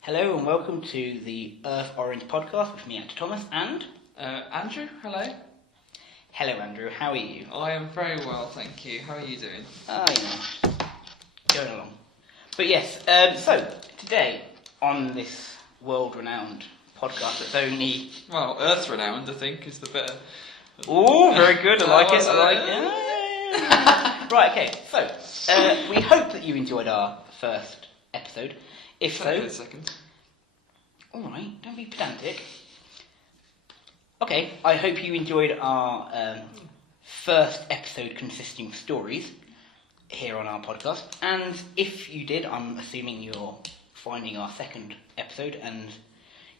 Hello and welcome to the Earth Orange podcast with me, Actor Thomas, and... Andrew, hello. Hello Andrew, how are you? I am very well, thank you. How are you doing? Going along. But yes, so today on this world-renowned podcast that's only... Well, Earth-renowned, I think, is the better... Oh, very good, I like it. Right, okay, so we hope that you enjoyed our first episode. If so... Wait a second. Alright, don't be pedantic. Okay, I hope you enjoyed our first episode consisting of stories here on our podcast. And if you did, I'm assuming you're finding our second episode and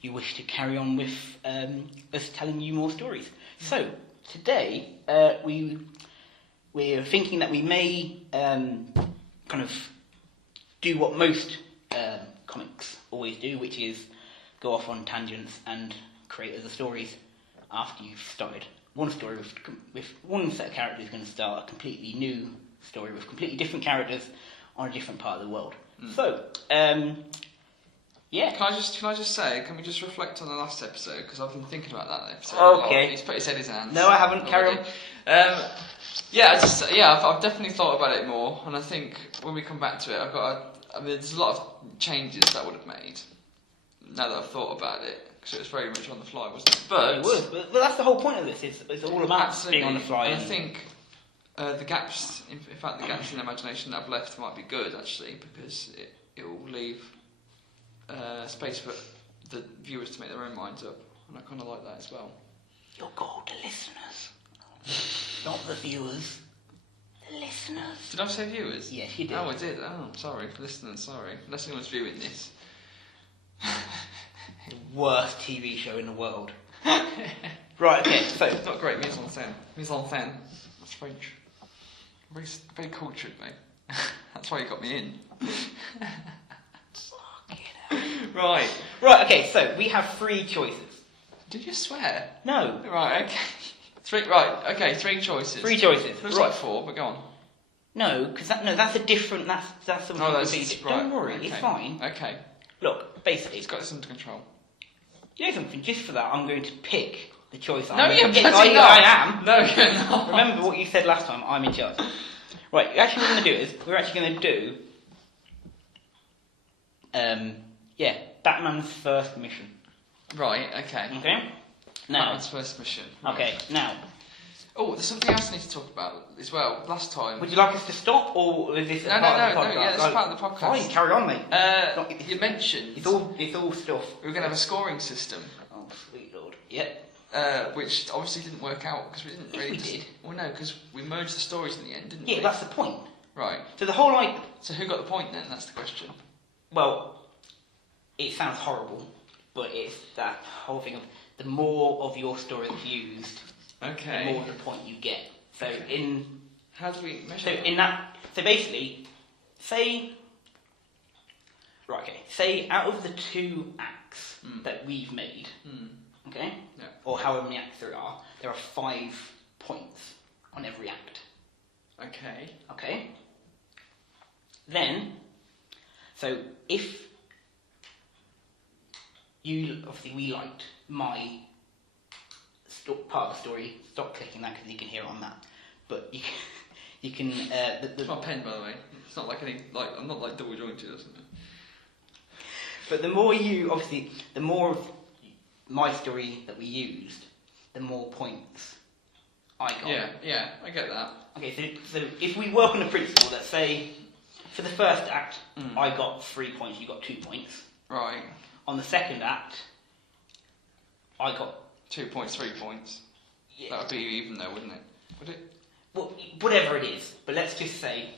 you wish to carry on with us telling you more stories. So, today we're thinking that we may kind of do what most comics always do, which is go off on tangents and create other stories after you've started one story with one set of characters. Going to start a completely new story with completely different characters on a different part of the world. So, yeah. Can I just say, can we just reflect on the last episode? Because I've been thinking about that episode. Okay. He's put his head in his hands. No, I haven't. Carry on. I've definitely thought about it more, and I think when we come back to it, there's a lot of changes that I would have made now that I've thought about it, because it was very much on the fly, wasn't it? But it was, but that's the whole point of this. It's all about absolutely being on the fly. And I think the gaps, in fact, the gaps in the imagination that I've left might be good actually, because it will leave space for the viewers to make their own minds up, and I kind of like that as well. You're called the listeners, not the viewers. The listeners. Did I say viewers? Yes, you did. Oh, I did. Oh, sorry, listeners. Sorry, unless anyone's viewing this. Worst TV show in the world. Right. Okay. So It's not great. Mise en scène. Mise en scène. That's French. Very, very cultured, mate. That's why you got me in. Right. Right. Okay. So we have three choices. Did you swear? No. Right. Okay. Three choices. Three choices. Looks Right. like four, but go on. No, because that's a different. That's something. Oh, that's completely- right. Don't worry. Okay. It's fine. Okay. Look, basically, He's got this under control. you know something. Just for that, I'm going to pick the choice. No, I'm you're going to pick. bloody not. I am. No, you're not. Remember what you said last time. I'm in charge. Right. Actually, what we're going to do is we're actually going to do. Batman's first mission. Right. Okay. Okay. Now. Batman's first mission. Okay. Now. Oh, there's something else I need to talk about as well. Last time. Would you like us to stop, or is this No, part of the podcast? yeah, it's part of the podcast. Fine, carry on, mate. You mentioned It's all stuff. we were going to have a scoring system, Oh, sweet lord. Yep. which obviously didn't work out because we didn't Yes, really. we did. Well, no, because we merged the stories in the end, didn't Yeah, we? that's the point. Right. So the whole So who got the point then? That's the question. well, it sounds horrible, but it's that whole thing of the more of your story that's used, Okay. the more the point you get. So Okay. How do we measure? so basically, say out of the two acts that we've made, okay, Yeah. or however many acts there are 5 points on every act. Okay. Okay. Then, so if we liked my part of the story. Stop clicking that because you can hear it on that. But you can. It's my pen, by the way. It's not like I'm not like double jointed or something. But the more of my story that we used, the more points I got. Yeah, I get that. Okay, so if we work on the principle that say for the first act I got 3 points, you got 2 points. Right. On the second act, I got 2 points, 3 points. yeah, That would be even though, wouldn't it? Would it? well, whatever it is. But let's just say.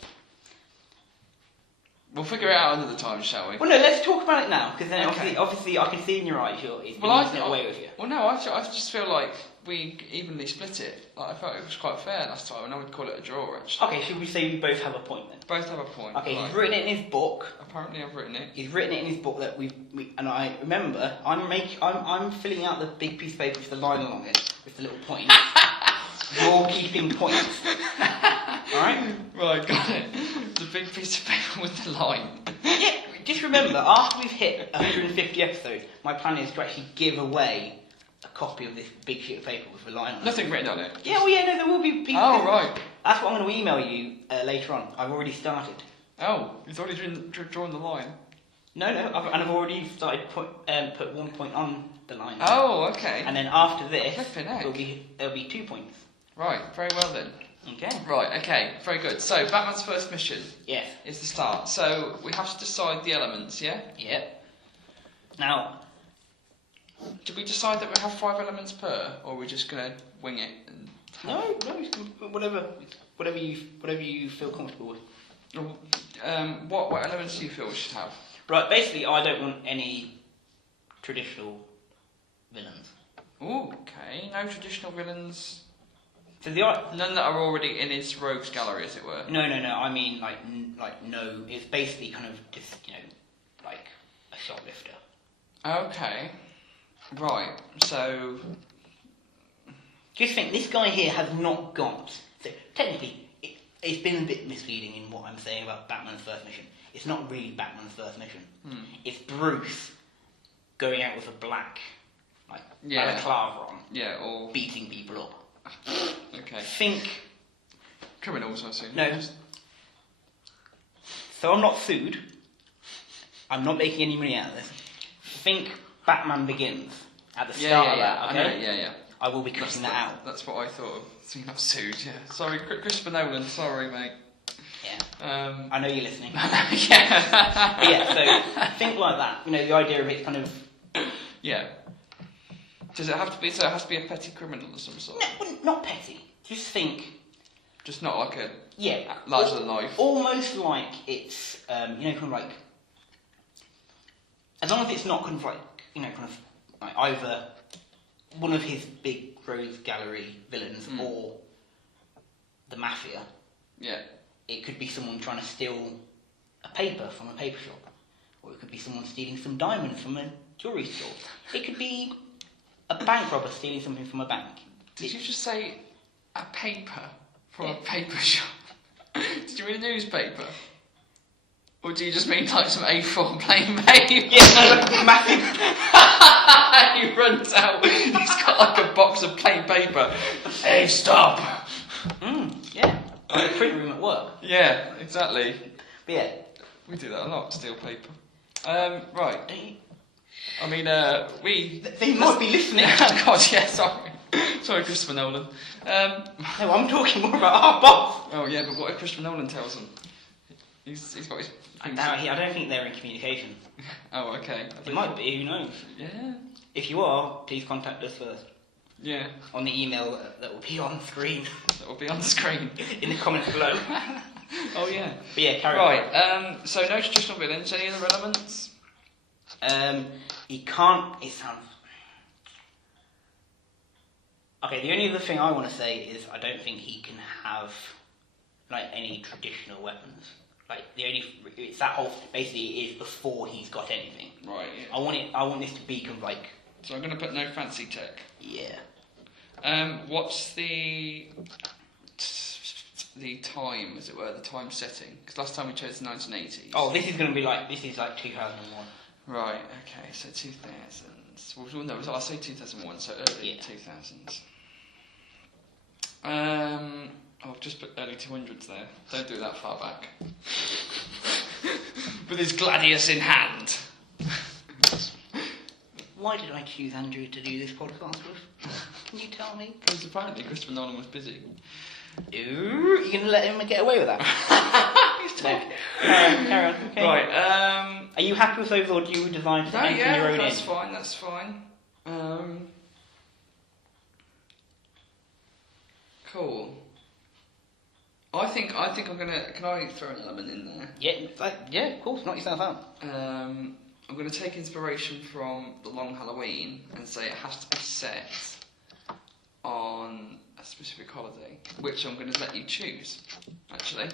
We'll figure it out another time, shall we? Well, no, let's talk about it now because then Okay. obviously I can see in your eyes it's been Well, eating it away with you. Well, no, I just feel like we evenly split it. Like, I felt it was quite fair last time, and I would call it a draw, actually. Okay, should we say we both have a point then? Both have a point. Okay, right. he's written it in his book. Apparently, I've written it. He's written it in his book that we and I remember I'm filling out the big piece of paper with the line along it with the little point. You're keeping points. Alright? Right, got it. The big piece of paper with the line. Yeah, Just remember, after we've hit 150 episodes, my plan is to actually give away a copy of this big sheet of paper with a line on it. Nothing written on it. Yeah, well, yeah, no, there will be. Oh, right. That's what I'm going to email you later on. I've already started. Oh, you've already drawn the line. No, I've already started put 1 point on the line. Oh, okay. And then after this, Flipping heck. there'll be 2 points. Right, very well then. Okay. Right, okay, very good. So, Batman's first mission Yes. is the start. So, we have to decide the elements, yeah? Yep. Now, Did we decide that we have 5 elements per, or are we just going to wing it? And whatever you feel comfortable with. What elements do you feel we should have? Right. Basically, I don't want any traditional villains. Ooh, okay. No traditional villains. So None that are already in his rogues gallery, as it were. No. I mean, no. It's basically kind of just like a shoplifter. Okay. Right. So. Just think, this guy here has not got. So technically, it's been a bit misleading in what I'm saying about Batman's first mission. It's not really Batman's first mission. It's Bruce going out with a black, balaclava on, or beating people up. okay. Think. Criminals, I assume. No. So I'm not sued. I'm not making any money out of this. Think Batman Begins at the start of that. Okay. I know, I will be cutting that out. That's what I thought of. Seeing I'm sued. Yeah. Sorry, Christopher Nolan. Sorry, mate. Yeah. I know you're listening. yeah. But yeah. So think like that. The idea of it kind of. Yeah. Does it have to be? So it has to be a petty criminal of some sort. No, not petty. Just think. Just not like a larger than life. Almost like it's kind of like. As long as it's not kind of like either one of his big rogues gallery villains or the mafia. Yeah. It could be someone trying to steal a paper from a paper shop, or it could be someone stealing some diamonds from a jewelry store. It could be a bank robber stealing something from a bank. Did you just say a paper from a paper shop? Did you mean a newspaper? Or do you just mean like some A4 plain paper? Yeah, massive. He runs out. He's got like a box of plain paper. Hey, stop! Yeah. Like a print room at work. Yeah, exactly. But yeah. We do that a lot, steal paper. Right. Don't you? I mean, They might be listening. God, yeah, sorry. Sorry, Christopher Nolan. No, I'm talking more about our boss. Oh, yeah, but what if Christopher Nolan tells them? He's got his... I don't think they're in communication. Oh, okay. It might be, who knows? Yeah. If you are, please contact us first. Yeah. On the email that will be on screen. That will be on the screen. In the comments below. Oh, yeah. But yeah, carry on. Right, so no traditional villains, any other elements? He can't... It sounds... Okay, the only other thing I want to say is I don't think he can have, any traditional weapons. It's that whole... Basically, it is before he's got anything. Right, yeah. I want this to be kind of So I'm going to put no fancy tech. Yeah. What's the time, as it were, the time setting? Because last time we chose the 1980s. Oh, this is going to be this is 2001. Right, okay, so 2000s. Well, no, I'll say 2001, so early 2000s. I've just put early 200s there. Don't do that far back. With his gladius in hand. Why did I choose Andrew to do this podcast with? Can you tell me? Because apparently Christopher Nolan was busy. Ooh, you're going to let him get away with that? Carry on. Okay. Right, Are you happy with those, or do you design to enter your own that's fine, that's fine. Cool. I think I'm gonna. Can I throw an element in there? Yeah, of course. Knock yourself out. I'm going to take inspiration from The Long Halloween and say it has to be set on a specific holiday, which I'm going to let you choose. Actually,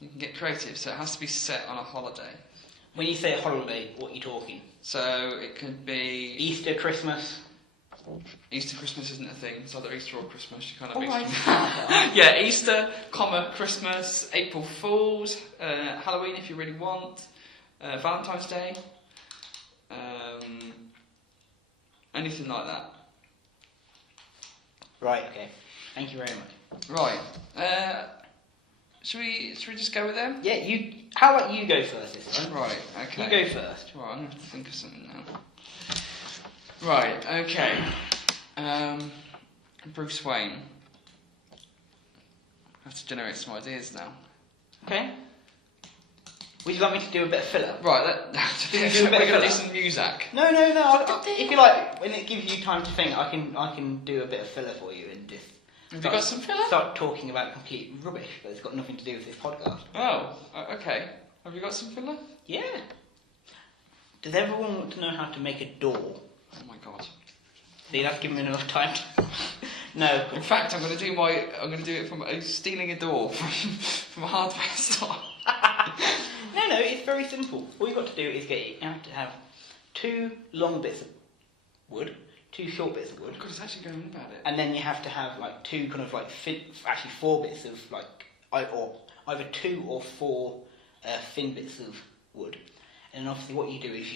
you can get creative. So it has to be set on a holiday. When you say holiday, what are you talking? So it could be Easter, Christmas. Easter, Christmas isn't a thing. It's either Easter or Christmas. You can't Oh, have Easter. right. Yeah, Easter, Christmas, April Fools, Halloween if you really want, Valentine's Day, anything like that. Right, okay. Thank you very much. Right. Should we just go with them? Yeah, how about you go first this time? Right, okay. You go first. Right, I'm going to have to think of something now. Right, okay. Bruce Wayne. I have to generate some ideas now. Okay. Would you like me to do a bit of filler? Right, Do we we're do a bit of going to do filler? some music. No. If you like, when it gives you time to think, I can do a bit of filler for you and just Have you got some filler? start talking about complete rubbish, but it's got nothing to do with this podcast. Oh, okay. Have you got some filler? Yeah. Does everyone want to know how to make a door? Oh my god. See, that's given me enough time. No. In fact, I'm going to do it from stealing a door from a hardware store. No, it's very simple. All you've got to do is you have to have 2 long bits of wood, 2 short bits of wood, God, it's actually going on about it. and then you have to have like 2 kind of like actually 4 bits of or either 2 or 4 thin bits of wood. And obviously, what you do is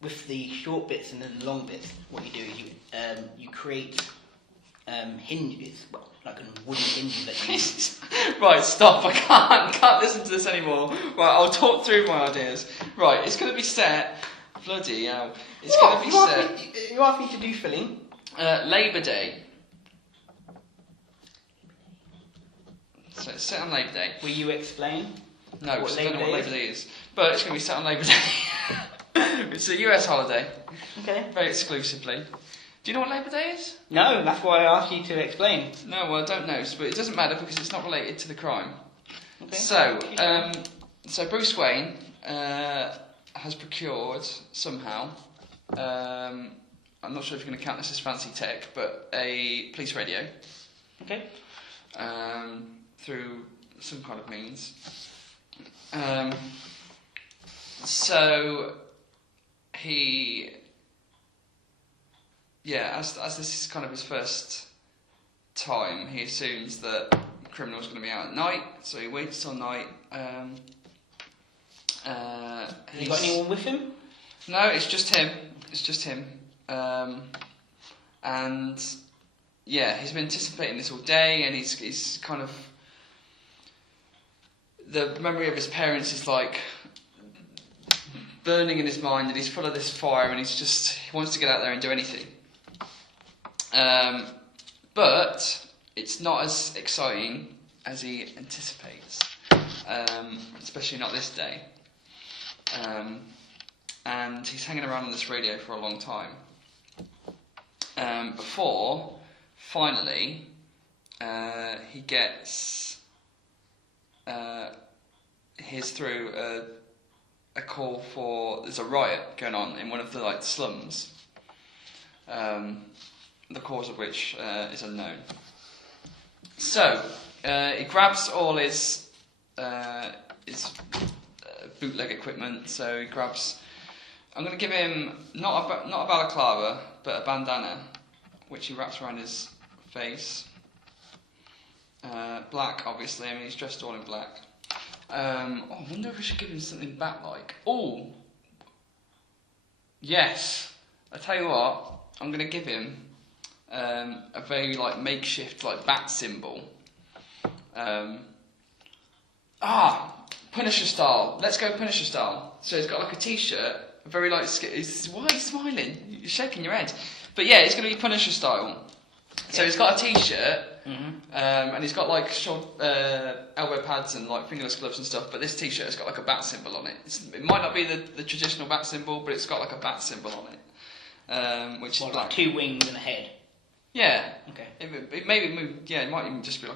with the short bits and then the long bits, what you do is you create hinges, well, like a wooden hinge that you. Right, stop. I can't listen to this anymore. Right, I'll talk through my ideas. Right, it's going to be set. Bloody hell. It's going to be set. You asked me to do filling. Labour Day. So it's set on Labour Day. Will you explain? No, What because I don't know what Labour Labour Day Day is. But it's going to be set on Labour Day. It's a US holiday, Okay. very exclusively. Do you know what Labour Day is? No, that's why I asked you to explain. No, well, I don't know, but it doesn't matter because it's not related to the crime. Okay. So Bruce Wayne has procured somehow, I'm not sure if you're going to count this as fancy tech, but a police radio. Okay. Through some kind of means. So he, as this is kind of his first time, he assumes that the criminal's going to be out at night, so he waits till night. Have you got anyone with him? No, it's just him. It's just him. And he's been anticipating this all day, and he's kind of, the memory of his parents is like burning in his mind, and he's full of this fire, and he wants to get out there and do anything. But it's not as exciting as he anticipates, especially not this day. And he's hanging around on this radio for a long time. Before, finally, he hears through a call for, there's a riot going on in one of the slums, the cause of which is unknown. So he grabs all his bootleg equipment. So he grabs, I'm going to give him not a balaclava, but a bandana, which he wraps around his face. Black, obviously. I mean, he's dressed all in black. I wonder if we should give him something bat-like. Oh, yes. I tell you what, I'm going to give him a very makeshift bat symbol. Punisher style. Let's go Punisher style. So he's got a t-shirt, very why are you smiling? You're shaking your head. But yeah, it's going to be Punisher style. So he's got a t-shirt, and he's got elbow pads and fingerless gloves and stuff. But this t-shirt has got a bat symbol on it. It might not be the traditional bat symbol, but it's got a bat symbol on it, which is black. 2 wings and a head. Yeah. Okay. It maybe move. Yeah, it might even just be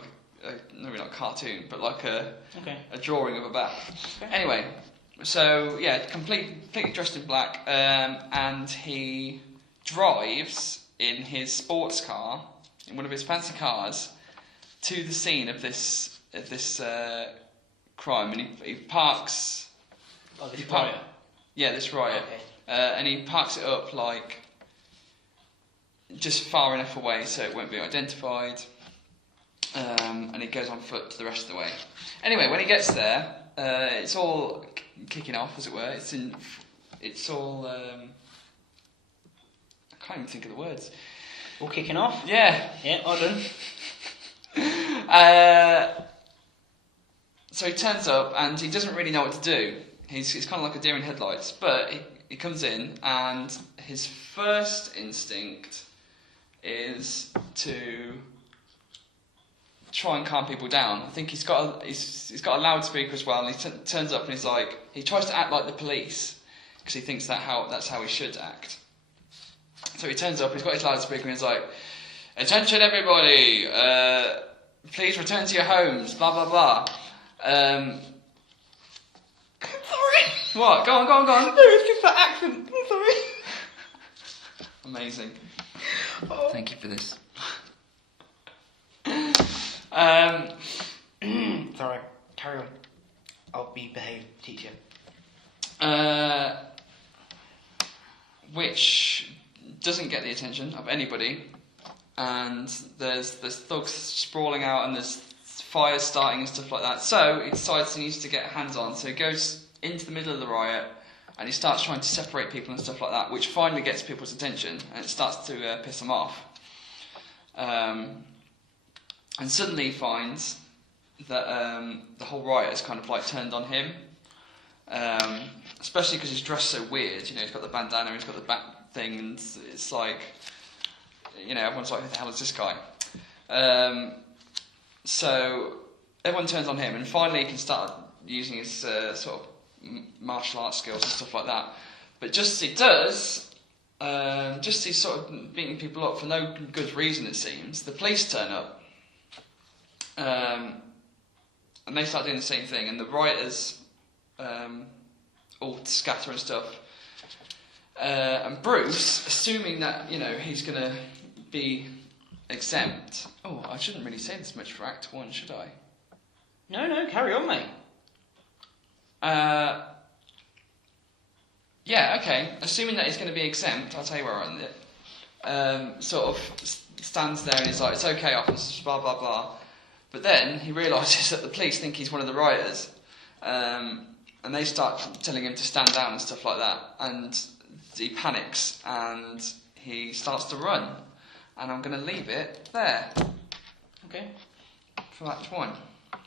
maybe not a cartoon, but a drawing of a bat. Okay. Anyway, so completely dressed in black, and he drives in his sports car, in one of his fancy cars, to the scene of this crime, and he parks. Oh, this riot. Yeah, this riot. Okay. And he parks it up just far enough away so it won't be identified. And he goes on foot the rest of the way. Anyway, when he gets there, it's all kicking off, as it were. It's all. I can't even think of the words. All kicking off? Yeah. Yeah, well done. So he turns up and he doesn't really know what to do. He's kind of like a deer in headlights, but he comes in and his first instinct is to try and calm people down. I think he's got a loudspeaker as well, and he turns up and he tries to act like the police because he thinks that's how he should act. So he turns up, he's got his loudspeaker and he's like, "Attention everybody, please return to your homes, blah blah blah." Sorry. What? Go on. No, it's just that accent. I'm sorry. Amazing. Oh. Thank you for this. Sorry. Carry on. I'll be behaved, teacher. Which doesn't get the attention of anybody, and there's thugs sprawling out, and there's fires starting and stuff like that. So he decides he needs to get hands on. So he goes into the middle of the riot, and he starts trying to separate people and stuff like that, which finally gets people's attention, and it starts to piss them off. And suddenly he finds that the whole riot is kind of like turned on him, especially because he's dressed so weird. You know, he's got the bandana, he's got the back thing, and it's like, you know, everyone's like, "Who the hell is this guy?" So everyone turns on him, and finally he can start using his sort of martial arts skills and stuff like that. But just as he does, just as he's sort of beating people up for no good reason, it seems, the police turn up. And they start doing the same thing, and the rioters all scatter and stuff. And Bruce, assuming that, you know, he's going to be exempt. Oh, I shouldn't really say this much for Act 1, should I? No, carry on, mate. Yeah, okay. Assuming that he's going to be exempt, I'll tell you where I ended it. Sort of stands there and he's like, "It's okay, officers, blah, blah, blah." But then he realises that the police think he's one of the rioters. And they start telling him to stand down and stuff like that. And he panics and he starts to run. And I'm going to leave it there. Okay. For Act 1.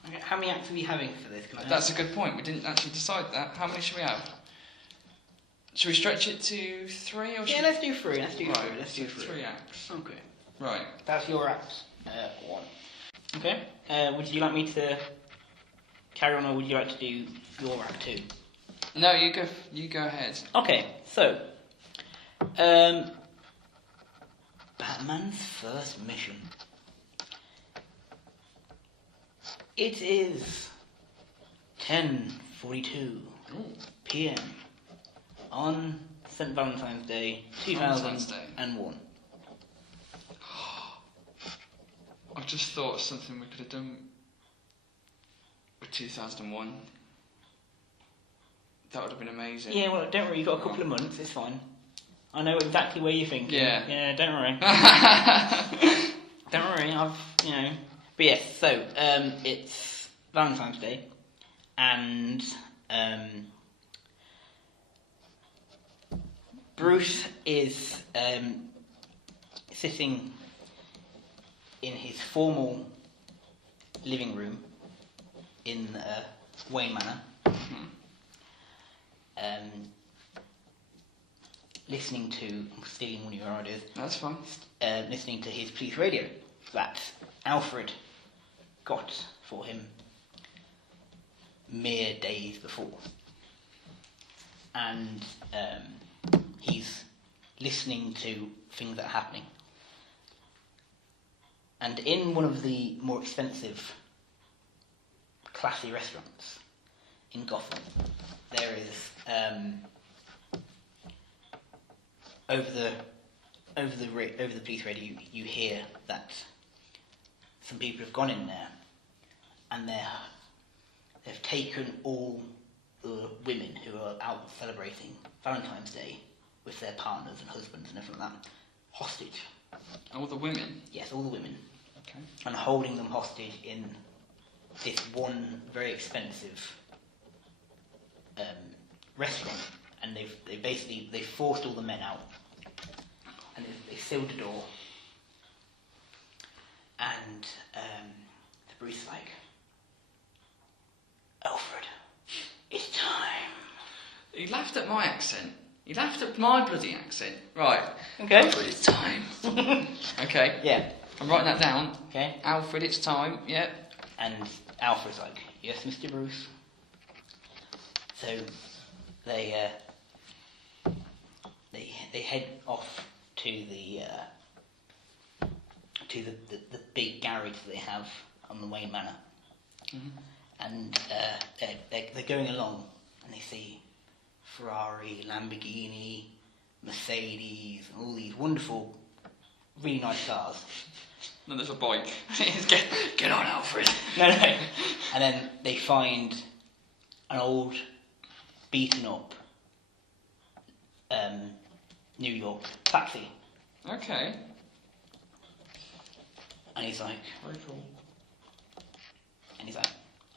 Okay. How many acts are we having for this? That's a good point. We didn't actually decide that. How many should we have? Should we stretch it to 3? Or yeah, let's do 3. Let's do 3. Right, Let's do 3 acts. Okay. Right. That's your act 1. Okay. Would you like me to carry on, or would you like to do your act 2? No, you go ahead. Okay. So, Batman's first mission. It is 10:42 p.m. on St. Valentine's Day, 2001. I've just thought of something we could have done with 2001. That would have been amazing. Yeah, well, don't worry, you've got a couple of months, it's fine. I know exactly where you're thinking. Yeah. Yeah, don't worry. Don't worry, you know. But yes, so, it's Valentine's Day, and, Bruce is, sitting in his formal living room in Wayne Manor, listening to, I'm stealing one of your ideas. That's fine. Listening to his police radio that Alfred got for him mere days before. And he's listening to things that are happening. And in one of the more expensive, classy restaurants in Gotham, there is over the police radio, you hear that some people have gone in there, and they've taken all the women who are out celebrating Valentine's Day with their partners and husbands and everything like that hostage. All the women? Yes, all the women. Okay. And holding them hostage in this one very expensive restaurant. And they forced all the men out. And they sealed the door. And the Bruce is like, Alfred, it's time. He laughed at my accent. He laughed at my bloody accent. Right. Okay. Alfred, it's time. Okay. Yeah. I'm writing that down. Okay. Alfred, it's time. Yep. And Alfred's like, yes, Mr. Bruce. So they head off to the big garage that they have on the Wayne Manor. Mm-hmm. And they're going along, and they see Ferrari, Lamborghini, Mercedes, and all these wonderful, really nice cars. No, there's a bike. Get on, Alfred. No. And then they find an old, beaten up New York taxi. Okay. And he's like, Very cool.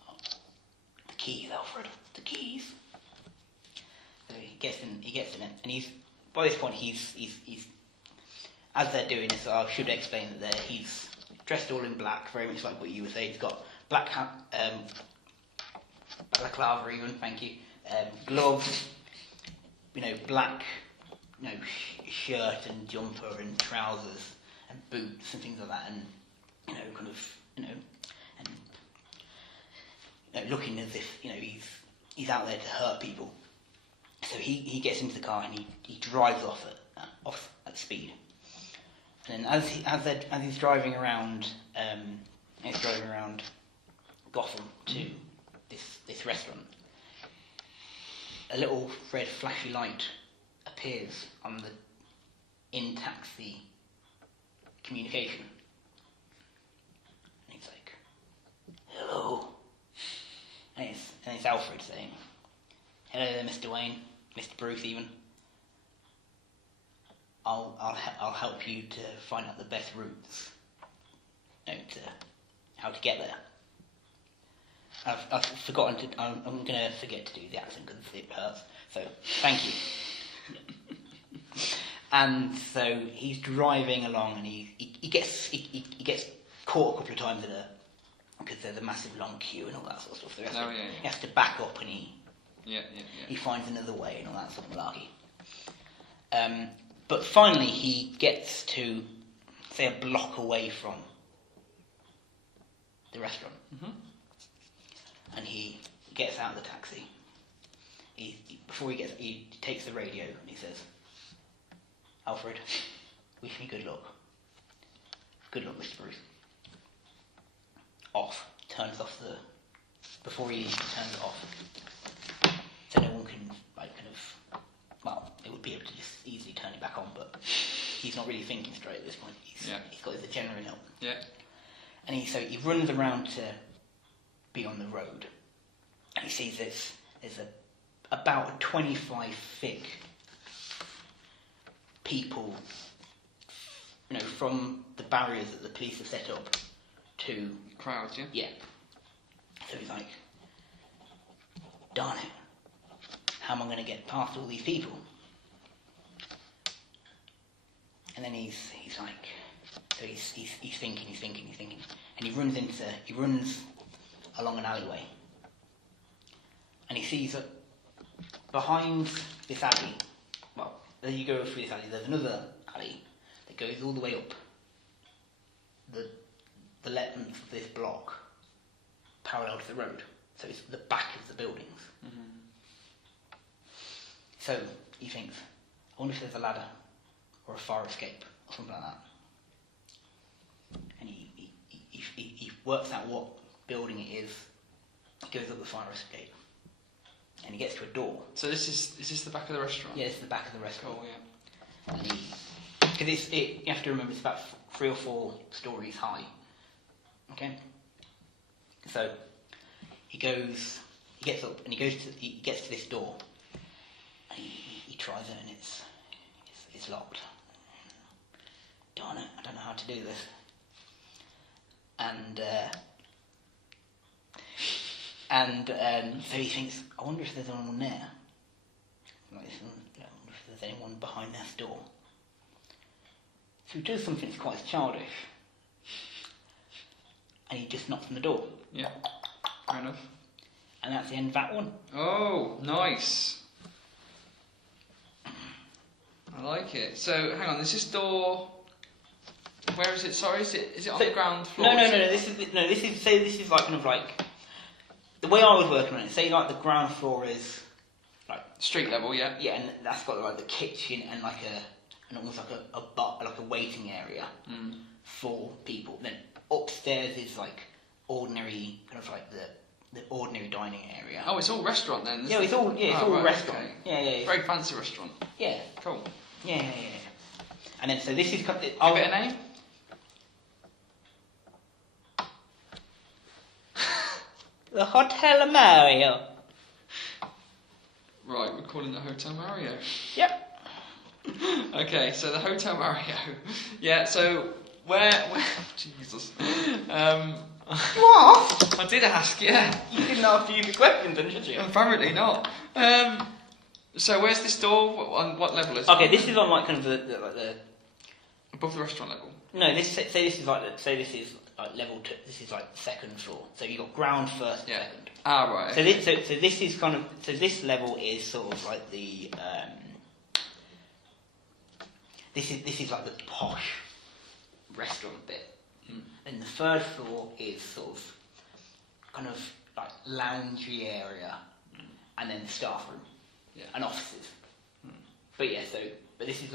oh, the keys, Alfred, the keys. So he gets in it, and he's by this point he's as they're doing this. I should explain that he's dressed all in black, very much like what you were saying. He's got black balaclava even, thank you, gloves, black, shirt and jumper and trousers and boots and things like that, and looking as if he's out there to hurt people. So he gets into the car and he drives off at speed. And then as he's driving around, Gotham to this restaurant, a little red flashy light appears on the in-taxi communication. And he's like, hello. And it's Alfred saying, hello there, Mr. Wayne, Mr. Bruce even. I'll help you to find out the best routes, to how to get there. I've forgotten to. I'm going to forget to do the accent because it hurts. So thank you. And so he's driving along, and he gets caught a couple of times because there's a massive long queue and all that sort of stuff. So he has to back up, and he finds another way and all that sort of malarkey. But finally, he gets to, say, a block away from the restaurant. Mm-hmm. And he gets out of the taxi. He takes the radio and he says, Alfred, wish me good luck. Good luck, Mr. Bruce. Off. Turns off before he turns it off. So no one can, it would be able to just easily turn it back on, but he's not really thinking straight at this point. He's got his adrenaline up. Yeah. And he runs around to be on the road. And he sees there's about a 25 thick people, from the barriers that the police have set up to... Crowds, yeah? Yeah. So he's like, darn it, how am I going to get past all these people? And then he's like, so he's thinking, and he runs along an alleyway, and he sees that behind this alley, as you go through this alley, there's another alley that goes all the way up the length of this block, parallel to the road. So it's the back of the buildings. Mm-hmm. So he thinks, I wonder if there's a ladder or a fire escape or something like that. And he works out what building it is. He goes up the fire escape, and he gets to a door. So is this the back of the restaurant? Yeah, it's the back of the restaurant. Cool, yeah. And because you have to remember it's about 3 or 4 stories high. Okay. So he gets up and he gets to this door, and he tries it, and it's locked. darn it, I don't know how to do this. And so he thinks, I wonder if there's anyone there. Like, I wonder if there's anyone behind this door. So he does something that's quite childish. And he just knocks on the door. Yeah. Fair enough. And that's the end of that one. Oh, nice. I like it. So, hang on, is this door... Where is it? Sorry, is it on the ground floor? No. This is like kind of like the way I was working on it. Say like the ground floor is like Street level, yeah. yeah, and that's got like the kitchen and like almost like a bar, like a waiting area for people. Then upstairs is like ordinary kind of like the ordinary dining area. Oh, it's all restaurant then. Yeah, it's all right, restaurant. Okay. Yeah. Very fancy restaurant. Yeah. Cool. Yeah. And then so this is kind of, Give it a name. The Hotel Mario. Right, we're calling it Hotel Mario. Yep. Okay, so the Hotel Mario. Yeah, so where Jesus. What? I did ask, yeah. You didn't ask stupid questions, did you? Apparently not. So where's this door? On what level is it? Okay, this is on like kind of the Above the restaurant level. no. This this is like level 2. This is like second floor. So you got ground first, Yeah. second. Ah, right. So Okay. this is kind of this level is sort of like the this is like the posh restaurant bit. And the third floor is sort of kind of like loungy area, and then the staff room, and offices. But yeah, but this is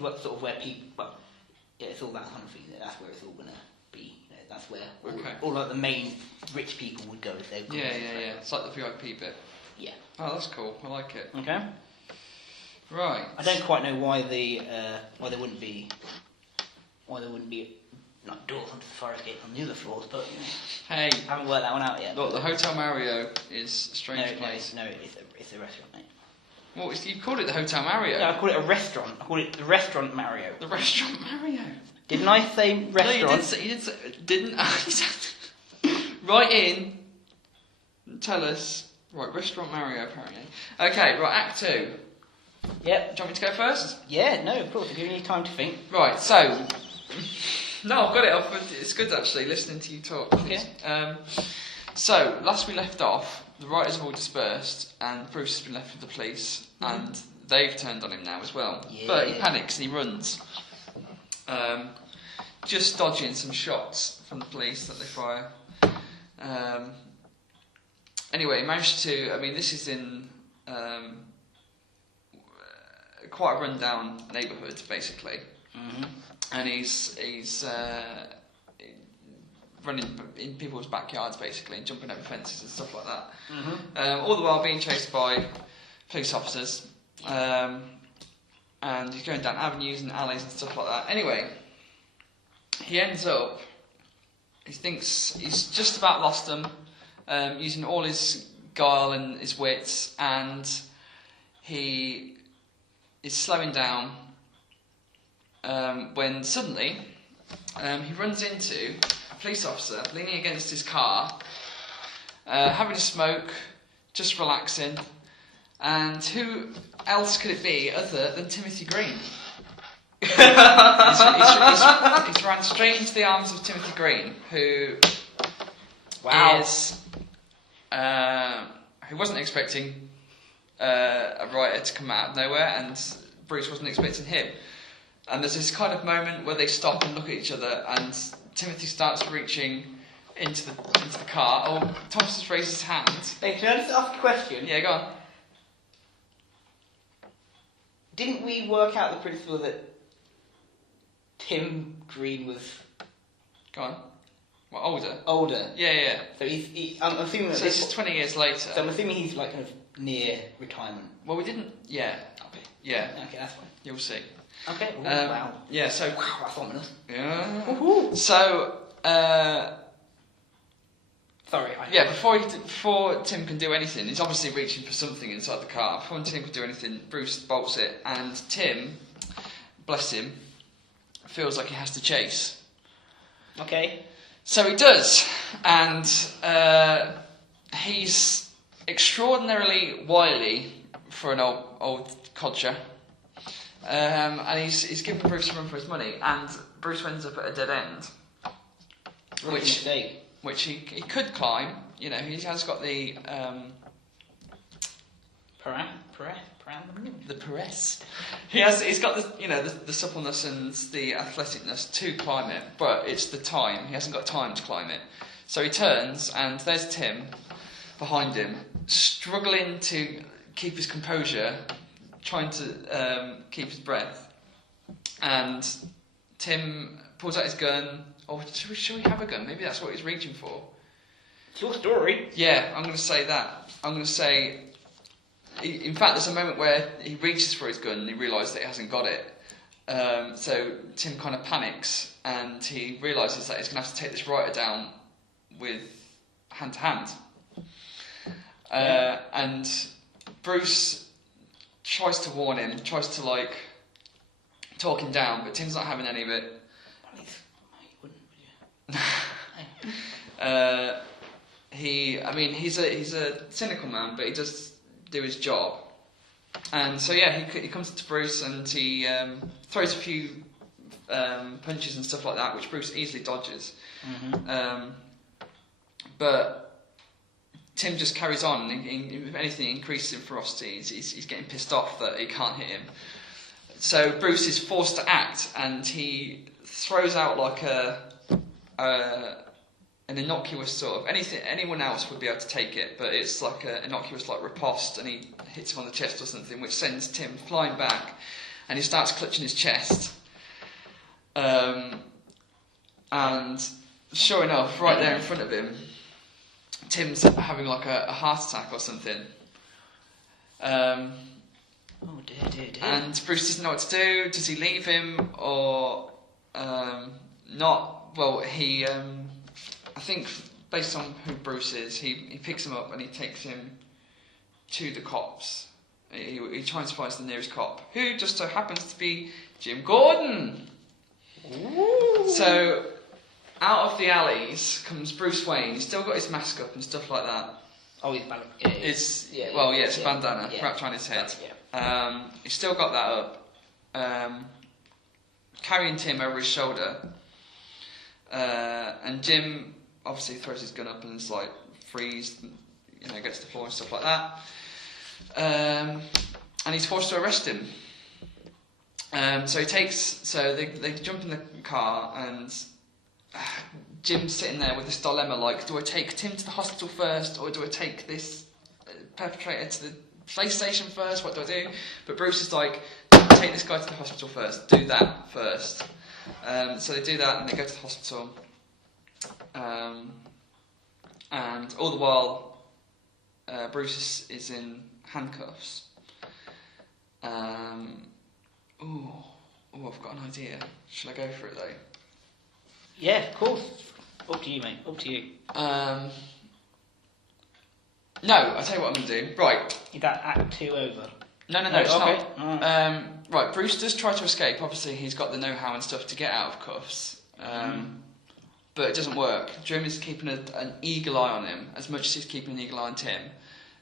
what sort of where people, well, yeah, it's all that kind of thing. That's where it's all gonna be. That's where all like the main rich people would go if they were. Yeah. It's like the VIP bit. Yeah. Oh, that's cool. I like it. Okay. Right. I don't quite know why there wouldn't be like doors onto the fire escape on the other floors, but Hey, I haven't worked that one out yet. look, the Hotel Mario is a strange no, place. It's a restaurant, mate. Well, you called it the Hotel Mario. No, I call it a restaurant. I call it the Restaurant Mario. The Restaurant Mario. Didn't I say restaurant? No, you did say, didn't. Write in. Tell us. Right, Restaurant Mario, apparently. Okay, right, Act 2. Yep. Do you want me to go first? Yeah, no, of course. I'm giving you time to think. Right, so. No, I've got it up. It's good actually listening to you talk. Okay. So, last we left off, the writers have all dispersed, and Bruce has been left with the police, and they've turned on him now as well. Yeah. But he panics and he runs, just dodging some shots from the police that they fire. Anyway, he managed to. I mean, this is in quite a rundown neighbourhood, basically. Mm-hmm. And he's running in people's backyards, basically, and jumping over fences and stuff like that. Mm-hmm. All the while being chased by police officers, and he's going down avenues and alleys and stuff like that. Anyway, he ends up. He thinks he's just about lost them, using all his guile and his wits, and he is slowing down. When suddenly he runs into a police officer leaning against his car, having a smoke, just relaxing, and who else could it be other than Timothy Green? he's ran straight into the arms of Timothy Green, who is who wasn't expecting a writer to come out of nowhere, and Bruce wasn't expecting him. And there's this kind of moment where they stop and look at each other, and Timothy starts reaching into the car. Oh, Thomas has raised his hand. Hey, can I just ask a question? Yeah, go on. Didn't we work out the principle that Tim Green was Go on. What, older? older? Yeah. So I'm assuming that So this is 20 years later. So I'm assuming he's like kind of near retirement. Well, we didn't. Yeah. Okay. Yeah. Okay, that's fine. You'll see. Okay. Ooh, Um, wow. Yeah. So. Wow, that's ominous. Yeah. Woohoo. So. Sorry. Yeah. Before Tim can do anything, he's obviously reaching for something inside the car. Before Tim can do anything, Bruce bolts it, and Tim, bless him, feels like he has to chase. Okay. So he does, and he's extraordinarily wily for an old codger. And he's giving Bruce a run for his money, and Bruce ends up at a dead end, which he could climb. You know, he has got the press. He's got the suppleness and the athleticness to climb it, but it's the time. He hasn't got time to climb it. So he turns, and there's Tim behind him, struggling to keep his composure, trying to keep his breath. And Tim pulls out his gun. Or should we have a gun? Maybe that's what he's reaching for. It's your story. Yeah, I'm going to say that. I'm going to say... In fact, there's a moment where he reaches for his gun and he realises that he hasn't got it. So Tim kind of panics and he realises that he's going to have to take this writer down with hand to hand. And Bruce tries to warn him, tries to talk him down, but Tim's not having any of it. He's a cynical man, but he does do his job. And so he comes to Bruce and he throws a few punches and stuff like that, which Bruce easily dodges. Mm-hmm. But Tim just carries on. If anything, increases in ferocity. He's getting pissed off that he can't hit him. So Bruce is forced to act, and he throws out an innocuous sort of anyone else would be able to take it, but it's like an innocuous riposte, and he hits him on the chest or something, which sends Tim flying back, and he starts clutching his chest. And sure enough, right there in front of him, Tim's having a heart attack or something. Oh dear. And Bruce doesn't know what to do. Does he leave him or not? Well, he. I think based on who Bruce is, he picks him up and he takes him to the cops. He tries to find the nearest cop, who just so happens to be Jim Gordon. Ooh. So out of the alleys comes Bruce Wayne. He's still got his mask up and stuff like that. Oh, his bandana. It's a bandana wrapped around his head. Yeah. He's still got that up, carrying Tim over his shoulder. And Jim obviously throws his gun up and is freeze, gets to the floor and stuff like that. And he's forced to arrest him. So they jump in the car, and Jim's sitting there with this dilemma: do I take Tim to the hospital first, or do I take this perpetrator to the police station first? What do I do? But Bruce is like, take this guy to the hospital first. Do that first. So they do that, and they go to the hospital. And all the while, Bruce is in handcuffs. I've got an idea. Should I go for it though? Yeah, of course. Up to you, mate. Up to you. No, I'll tell you what I'm going to do. Right. Is that Act 2 over? No, it's not. Right, Bruce does try to escape. Obviously, he's got the know-how and stuff to get out of cuffs. But it doesn't work. Jim is keeping an eagle eye on him, as much as he's keeping an eagle eye on Tim.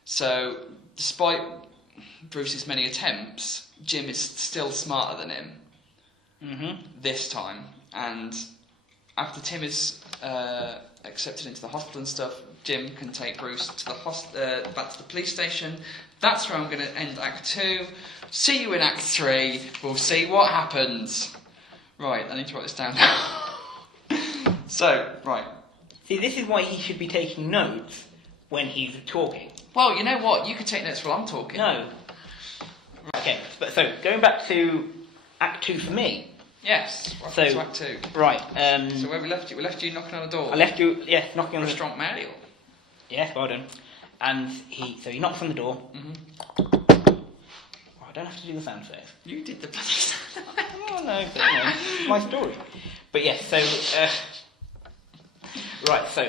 So, despite Bruce's many attempts, Jim is still smarter than him. Mm-hmm. This time. And after Tim is accepted into the hospital and stuff, Jim can take Bruce to the back to the police station. That's where I'm going to end Act 2. See you in Act 3. We'll see what happens. Right, I need to write this down now. So, right. See, this is why he should be taking notes when he's talking. Well, you know what? You can take notes while I'm talking. No. Okay, so going back to Act 2 for me. Yes, to Act 2. Right. So where we left you? We left you knocking on the door. I left you, knocking on the door. Restaurant Mario. Yeah, well done. And he knocks on the door. Mm-hmm. Oh, I don't have to do the sound effects. You did the bloody sound. Oh no, but my story. But yes, so right, so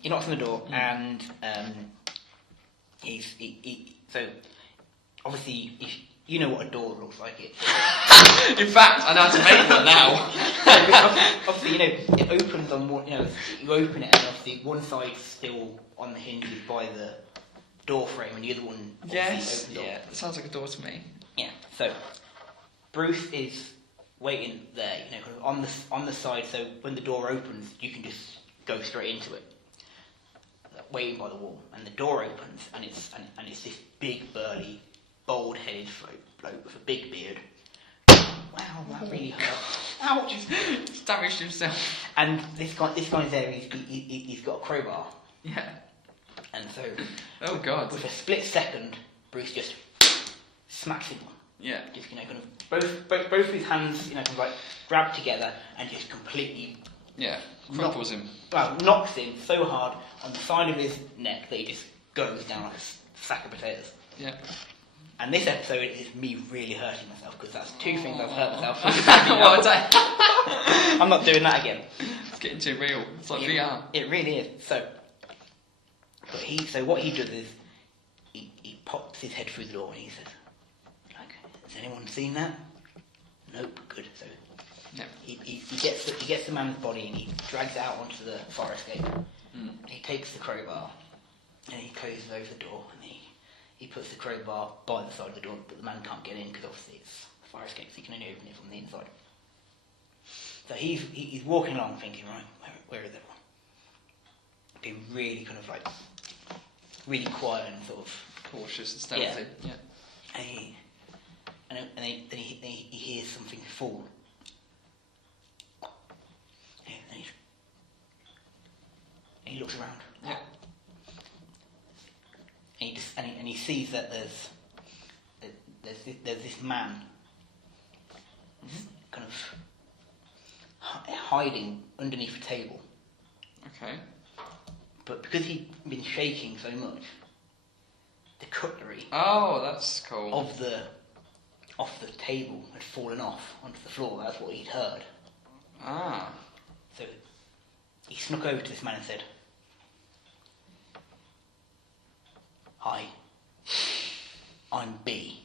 he knocks on the door, and so obviously you know what a door looks like. It. In fact, I know how to make one now. Obviously, you know, it opens on one. You know, you open it, and obviously one side's still on the hinges by the door frame, and the other one. Yes. Opens Yeah. up. That sounds like a door to me. Yeah. So Bruce is waiting there, you know, kind of on the side. So when the door opens, you can just go straight into it. Waiting by the wall, and the door opens, and it's this big, burly, bald-headed bloke with a big beard. Wow, that really hurt. Ouch! He's damaged himself. And this guy's there. He's got a crowbar, Yeah. and so Oh God. with a split second, Bruce just smacks him. Yeah. Just, you know, kind of both his hands, you know, kind of like grab together and just completely. Yeah. Crumples him. Well, knocks him so hard on the side of his neck that he just goes down like a sack of potatoes. Yeah. And this episode is me really hurting myself because that's two things I've hurt myself. What a day. I'm not doing that again. It's getting too real. It's like VR. It really is. So what he does is he pops his head through the door and he says, "Like, has anyone seen that? Nope. Good." So. Yeah. He gets the man's body and he drags it out onto the fire escape. He takes the crowbar and he closes over the door and he puts the crowbar by the side of the door, but the man can't get in because obviously it's a fire escape, so he can only open it from the inside. So he's walking along thinking, right, where is everyone? Being really kind of like really quiet and sort of Cautious and stealthy. Yeah. And then he hears something fall. He looks around. Yeah. And he sees that there's this man kind of hiding underneath a table. Okay. But because he'd been shaking so much, the cutlery Oh, that's cool. of the table had fallen off onto the floor. That's what he'd heard. Ah. So he snuck over to this man and said, "Hi, I'm B.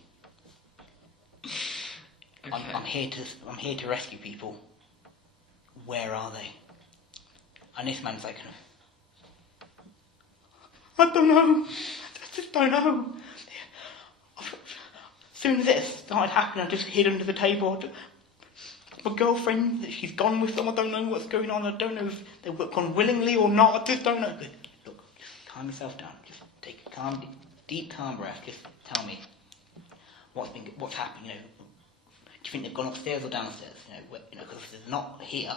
Okay. I'm here to rescue people. Where are they?" And this man's like, "I don't know. I just don't know. As soon as it started happening, I just hid under the table. My girlfriend, she's gone with them. I don't know what's going on. I don't know if they've gone willingly or not. I just don't know." Look, just calm yourself down. Just take a deep, calm breath. Just tell me what's happened. You know, do you think they've gone upstairs or downstairs? You know, because they're not here.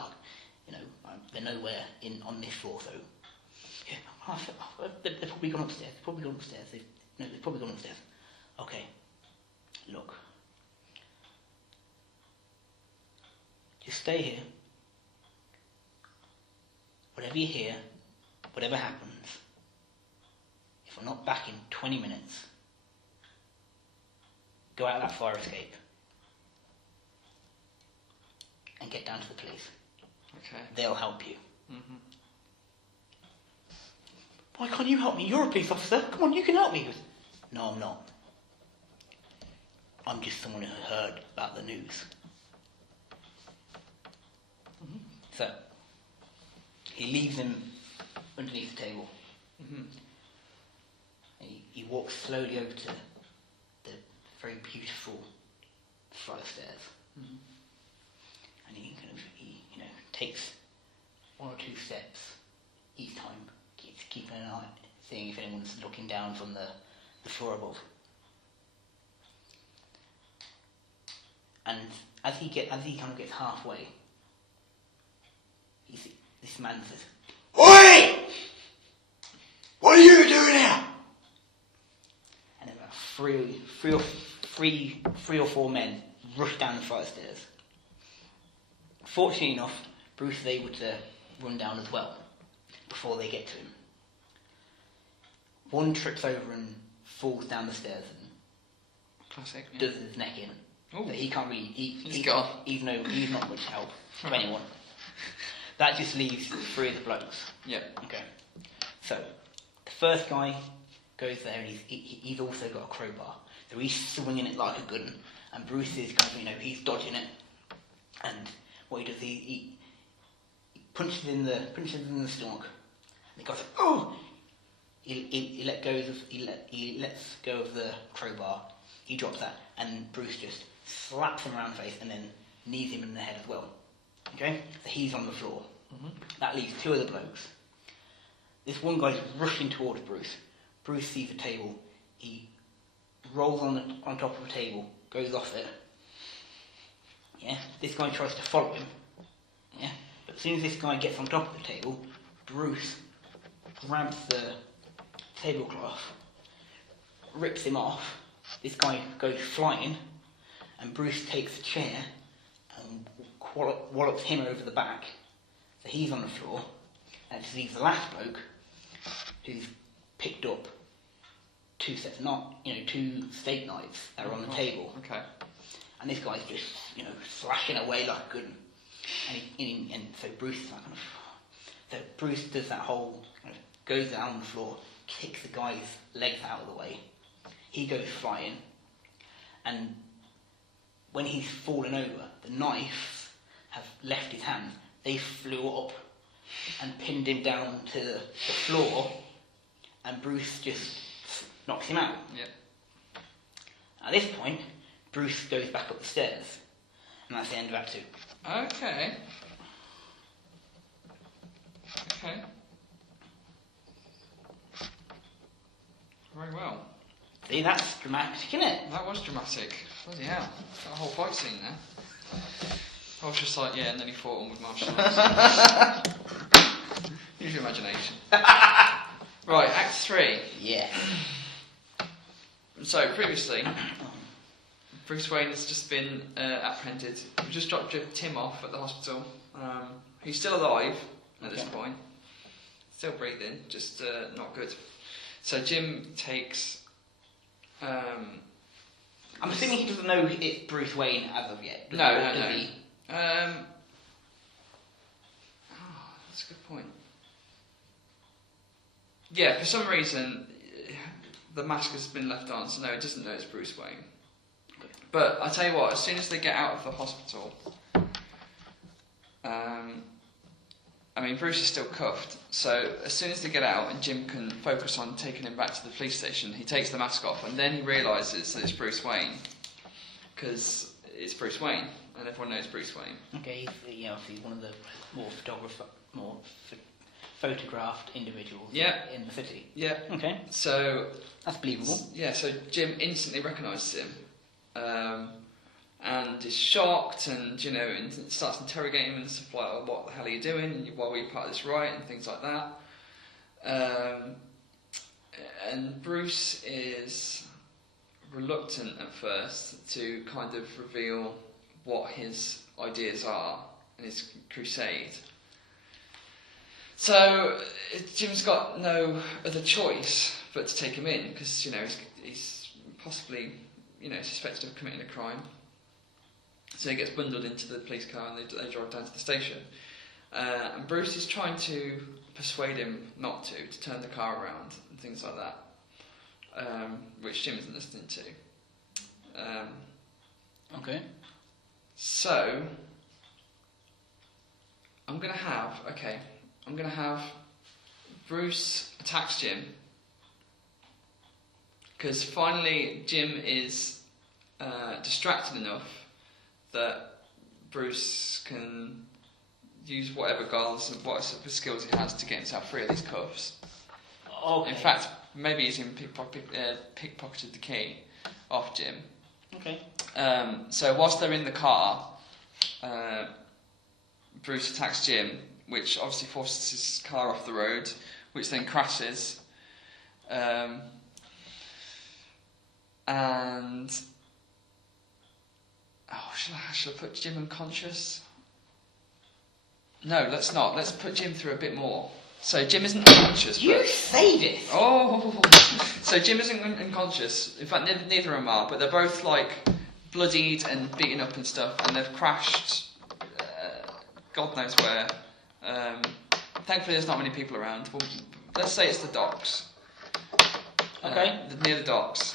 You know, they're nowhere on this floor. So, yeah, they've probably gone upstairs. They've probably gone upstairs. Okay, look. Just stay here. Whatever you hear, whatever happens, if I'm not back in 20 minutes, go out of that fire escape and get down to the police. Okay. They'll help you. Mm-hmm. "Why can't you help me? You're a police officer. Come on, you can help me." He goes, "No, I'm not. I'm just someone who heard about the news." So, he leaves him underneath the table. Mm-hmm. He walks slowly over to the very beautiful flight of stairs. Mm-hmm. And he takes one or two steps each time, keeping an eye, seeing if anyone's looking down from the floor above. And as he kind of gets halfway, this man says, "Oi! What are you doing here?" And then about three or four men rush down the flight of stairs. Fortunately enough, Bruce is able to run down as well before they get to him. One trips over and falls down the stairs and Classic. Yeah. does his neck in. Ooh. So he can't really. He's gone. He's not much help to anyone. That just leaves three of the blokes. Yeah. Okay. So the first guy goes there and he's also got a crowbar. So he's swinging it like a gun, and Bruce is kind of, he's dodging it. And what he does, he punches in the stomach. And he goes, oh! He lets go of the crowbar. He drops that, and Bruce just slaps him around the face, and then knees him in the head as well. Okay, so he's on the floor. Mm-hmm. That leaves two other blokes. This one guy's rushing towards Bruce. Bruce sees a table. He rolls on top of the table, goes off it. Yeah, this guy tries to follow him. Yeah, but as soon as this guy gets on top of the table, Bruce grabs the tablecloth, rips him off. This guy goes flying, and Bruce takes a chair and wallops him over the back. So he's on the floor, and it leaves the last bloke who's picked up two steak knives that are on the table. Okay. And this guy's just, slashing away like a gun. And so Bruce is like so Bruce does that whole, goes down on the floor, kicks the guy's legs out of the way. He goes flying, and when he's fallen over, the knives have left his hand. They flew up and pinned him down to the floor, and Bruce just knocks him out. Yeah. At this point, Bruce goes back up the stairs, and that's the end of Act 2. Okay. Very well. See, that's dramatic, isn't it? That was dramatic. Bloody hell. That whole fight scene there. I was just like, yeah, and then he fought on with martial arts. Use your imagination. Right, Act 3. Yeah. So, previously, Bruce Wayne has just been apprehended. We just dropped Tim off at the hospital. He's still alive at this point. Still breathing, just not good. So Jim takes... I'm assuming he doesn't know it's Bruce Wayne as of yet. No. He? That's a good point. Yeah, for some reason, the mask has been left on, so no, it doesn't know it's Bruce Wayne. But I tell you what, as soon as they get out of the hospital, Bruce is still cuffed. So as soon as they get out and Jim can focus on taking him back to the police station, he takes the mask off, and then he realises that it's Bruce Wayne, because it's Bruce Wayne, and everyone knows Bruce Wayne. Okay, he's one of the more photographed individuals in the city. Yeah. Okay. So that's believable. Yeah. So Jim instantly recognises him, and is shocked, and and starts interrogating him and stuff like, oh, "What the hell are you doing? Why were you part of this riot?" and things like that. And Bruce is reluctant at first to kind of reveal what his ideas are in his crusade. So Jim's got no other choice but to take him in, because he's possibly suspected of committing a crime. So he gets bundled into the police car, and they drive down to the station. And Bruce is trying to persuade him not to turn the car around and things like that, which Jim isn't listening to. Okay. So I'm going to have Bruce attacks Jim, because finally Jim is distracted enough that Bruce can use whatever guiles and whatever skills he has to get himself free of these cuffs. Okay. In fact, maybe he's even pickpocketed the key off Jim. Okay. So whilst they're in the car, Bruce attacks Jim, which obviously forces his car off the road, which then crashes. And should I put Jim unconscious? No, let's not. Let's put Jim through a bit more. So Jim isn't unconscious. You say this. Oh, so Jim isn't unconscious. In fact, neither of them are. But they're both like bloodied and beaten up and stuff, and they've crashed. God knows where. Thankfully, there's not many people around. Well, let's say it's the docks. Okay. Near the docks.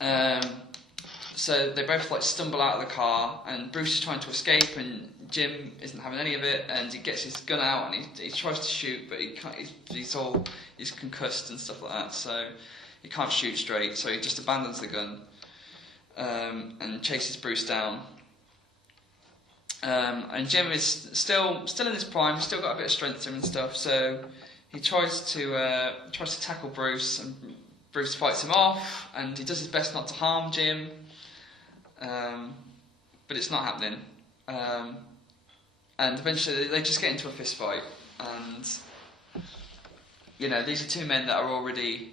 So they both like stumble out of the car, and Bruce is trying to escape, and Jim isn't having any of it, and he gets his gun out and he tries to shoot, but he can't. He's concussed and stuff like that, so he can't shoot straight. So he just abandons the gun and chases Bruce down. And Jim is still in his prime. He's still got a bit of strength to him and stuff. So he tries to tackle Bruce, and Bruce fights him off, and he does his best not to harm Jim. But it's not happening. And eventually they just get into a fist fight, and these are two men that are already,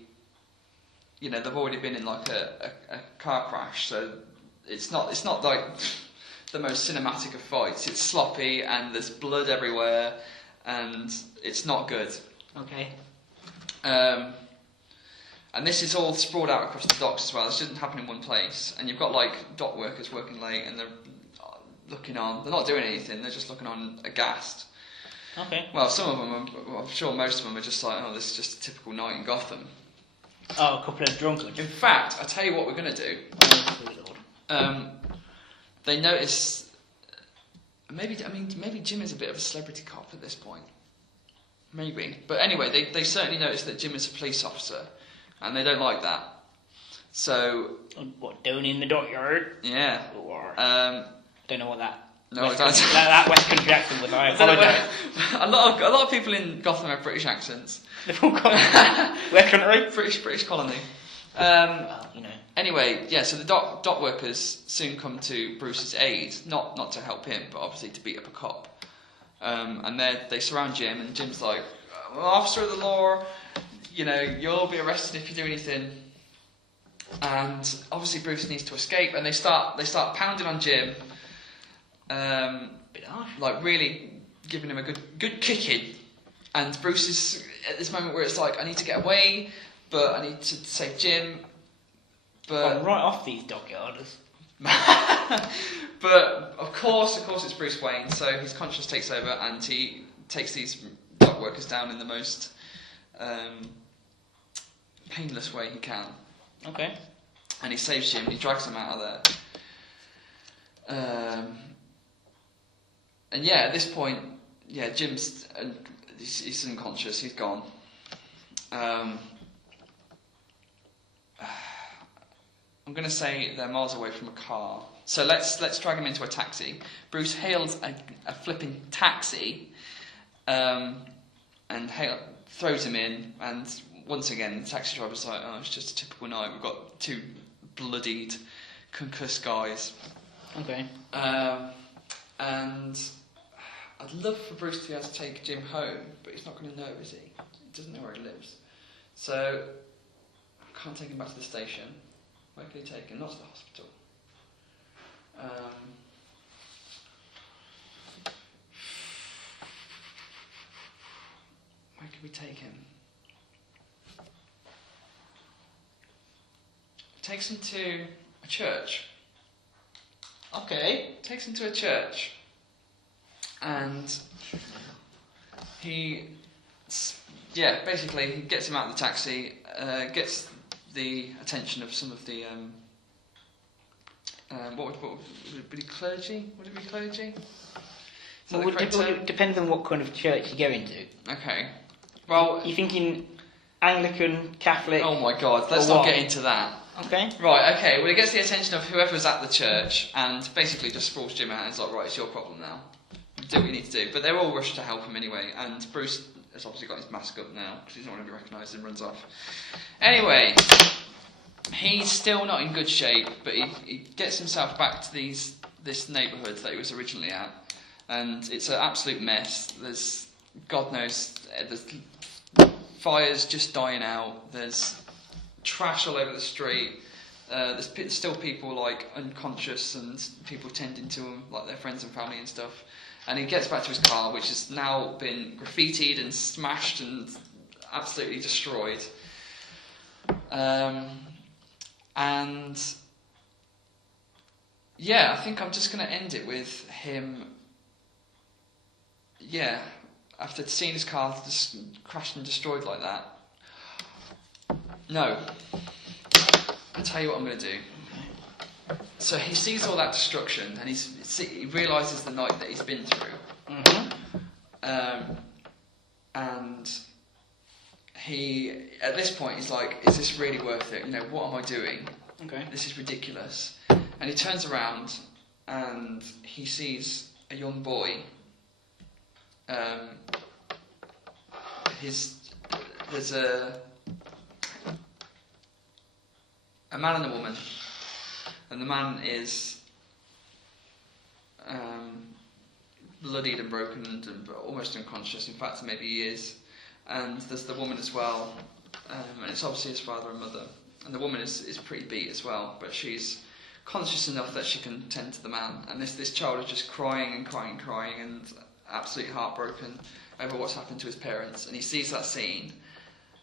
they've already been in like a car crash, so it's not like the most cinematic of fights. It's sloppy and there's blood everywhere, and it's not good. Okay. And this is all sprawled out across the docks as well. This doesn't happen in one place. And you've got like dock workers working late, and they're looking on. They're not doing anything. They're just looking on aghast. Okay. Well, some of them, I'm sure most of them are just like, oh, this is just a typical night in Gotham. Oh, a couple of drunkards. In fact, I tell you what we're going to do. They notice. Maybe Jim is a bit of a celebrity cop at this point. Maybe, but anyway, they certainly notice that Jim is a police officer, and they don't like that. So. What, down in the dockyard? Yeah. Or, don't know what that. No, I don't. That West Country accent was. I apologise. A lot of people in Gotham have British accents. They've all got West Country. British colony. Well, Anyway, yeah. So the dock workers soon come to Bruce's aid, not to help him, but obviously to beat up a cop. And they surround Jim, and Jim's like, well, "Officer of the law, you'll be arrested if you do anything." And obviously Bruce needs to escape, and they start pounding on Jim. Bit harsh. Like really giving him a good kicking, and Bruce is at this moment where it's like, I need to get away, but I need to save Jim. But I'm right off these dockyarders. But of course it's Bruce Wayne, so his conscience takes over, and he takes these dock workers down in the most painless way he can. Okay. And he saves Jim. He drags him out of there. And yeah, at this point, Jim's he's unconscious. He's gone. I'm going to say they're miles away from a car. So let's drag him into a taxi. Bruce hails a flipping taxi, and throws him in. And once again, the taxi driver's like, "Oh, it's just a typical night. We've got two bloodied, concussed guys." Okay. And I'd love for Bruce to be able to take Jim home, but he's not going to know, is he? He doesn't know where he lives. So I can't take him back to the station. Where can he take him? Not to the hospital. Where can we take him? Takes him to a church. Okay. Takes him to a church. And basically he gets him out of the taxi, gets the attention of some of the what would it be, clergy? Would it be clergy? Well, it depends on what kind of church you go into. Okay. Well, you thinking Anglican, Catholic? Oh my God! Let's not get into that. Okay. Right. Okay. Well, it gets the attention of whoever's at the church, and basically just sprawls Jim out and is like, "Right, it's your problem now. Do what you need to do." But they're all rushed to help him anyway, and Bruce has obviously got his mask up now because he's not going to be recognised, and runs off. Anyway, he's still not in good shape, but he gets himself back to this neighbourhood that he was originally at, and it's an absolute mess. There's God knows, there's fires just dying out. There's trash all over the street. There's still people like unconscious, and people tending to them, like their friends and family and stuff. And he gets back to his car, which has now been graffitied and smashed and absolutely destroyed. And yeah, I think I'm just going to end it with him. Yeah, after seeing his car just crashed and destroyed like that. No. I tell you what I'm going to do. So he sees all that destruction, and he realises the night that he's been through, and he at this point he's like, "Is this really worth it? You know, what am I doing? Okay. This is ridiculous." And he turns around, and he sees a young boy. There's a man and a woman, and the man is bloodied and broken and almost unconscious. In fact, maybe he is. And there's the woman as well, and it's obviously his father and mother. And the woman is pretty beat as well, but she's conscious enough that she can tend to the man. And this child is just crying and crying and crying and absolutely heartbroken over what's happened to his parents. And he sees that scene,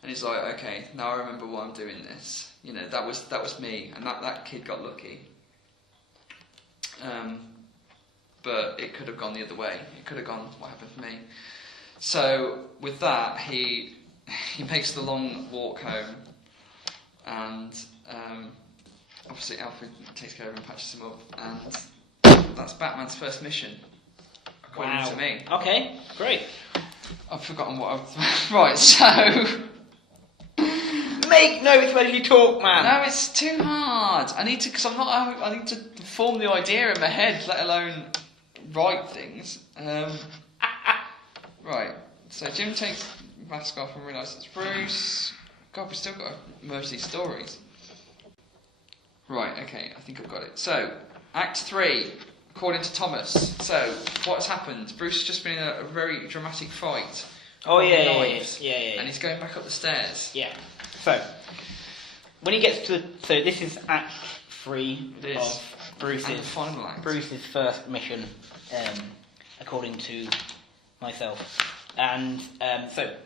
and he's like, okay, now I remember why I'm doing this. You know, that was me, and that kid got lucky. But it could have gone the other way. It could have gone what happened for me. So with that, he makes the long walk home, and obviously Alfred takes care of him and patches him up, and that's Batman's first mission, according to me. Okay, great. I've forgotten what I've... Right, so... Make notes when you talk, man. No, it's too hard. I need to form the idea in my head, let alone write things. Right, so Jim takes the mask off and realises it's Bruce. God, we've still got to merge these stories. Right, okay, I think I've got it. So, Act 3, according to Thomas. So, what's happened? Bruce has just been in a very dramatic fight. Oh, yeah. And he's going back up the stairs. Yeah. So, when he gets to... So, this is Act 3 of Bruce's... And the final act. Bruce's first mission, according to myself. And so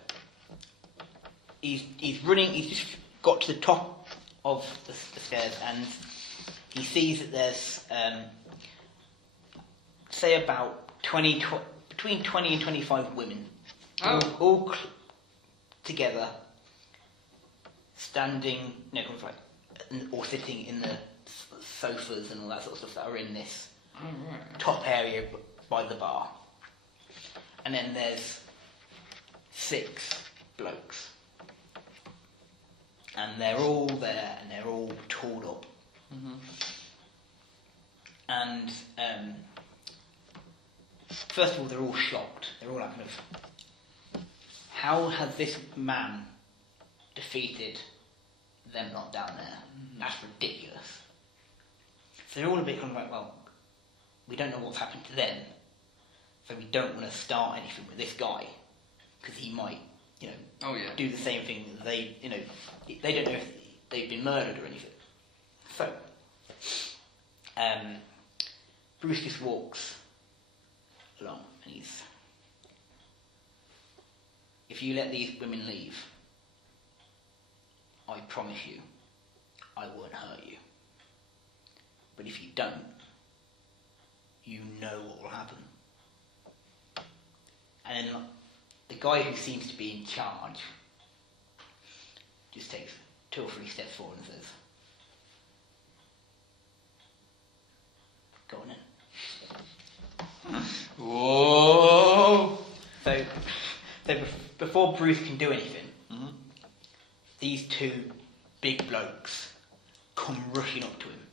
he's running. He's just got to the top of the stairs, and he sees that there's say about between 20 and 25 women, all together, standing, or sitting in the sofas and all that sort of stuff that are in this top area by the bar. And then there's 6 blokes. And they're all there, and they're all tooled up. Mm-hmm. And first of all, they're all shocked. They're all like, kind of, how has this man defeated them not down there? Mm-hmm. That's ridiculous. So they're all a bit kind of like, well, we don't know what's happened to them. So we don't want to start anything with this guy, because he might, do the same thing. They don't know if they've been murdered or anything. So, Bruce just walks along, and if you let these women leave, I promise you, I won't hurt you. But if you don't, you know what will happen. And then the guy who seems to be in charge just takes 2 or 3 steps forward and says, "Go on in." Whoa! So before Bruce can do anything, these 2 big blokes come rushing up to him.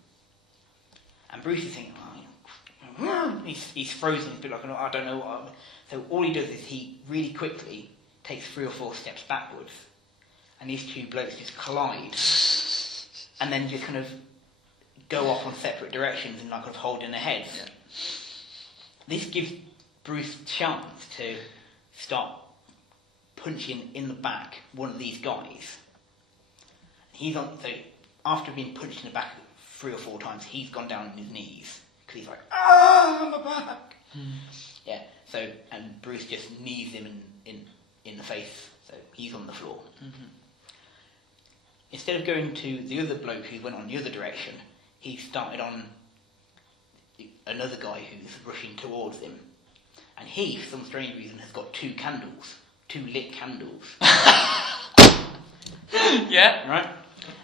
And Bruce is thinking, he's frozen, he's a bit like, I don't know what. So all he does is he really quickly takes 3 or 4 steps backwards, and these 2 blokes just collide, and then just kind of go off on separate directions and like kind of holding their heads. Yeah. This gives Bruce a chance to start punching in the back one of these guys. So after being punched in the back 3 or 4 times, he's gone down on his knees because he's like, my back. Yeah. So, and Bruce just knees him in the face, so he's on the floor. Mm-hmm. Instead of going to the other bloke who went on the other direction, he started on another guy who's rushing towards him. And he, for some strange reason, has got 2 candles. 2 lit candles. Yeah. Right?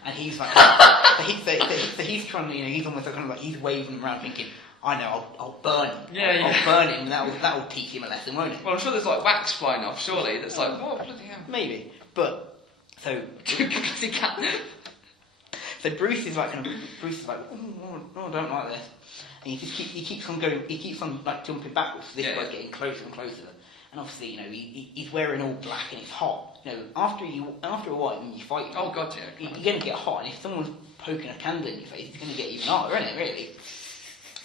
And he's like, so he's trying to, he's almost kind of like, he's waving around thinking, I know, I'll burn him. Yeah, I'll burn him, and that'll teach him a lesson, won't it? Well, I'm sure there's like wax flying off, surely, that's like, oh, bloody hell. Maybe. But, so... Because he can't. So Bruce is like, oh, I don't like this. And he keeps on going, he keeps on like jumping backwards, this guy's getting closer and closer. And obviously, he's wearing all black and it's hot. After a while when you fight, Oh god, yeah. you're going to get hot, and if someone's poking a candle in your face, it's going to get even hotter, isn't it, really?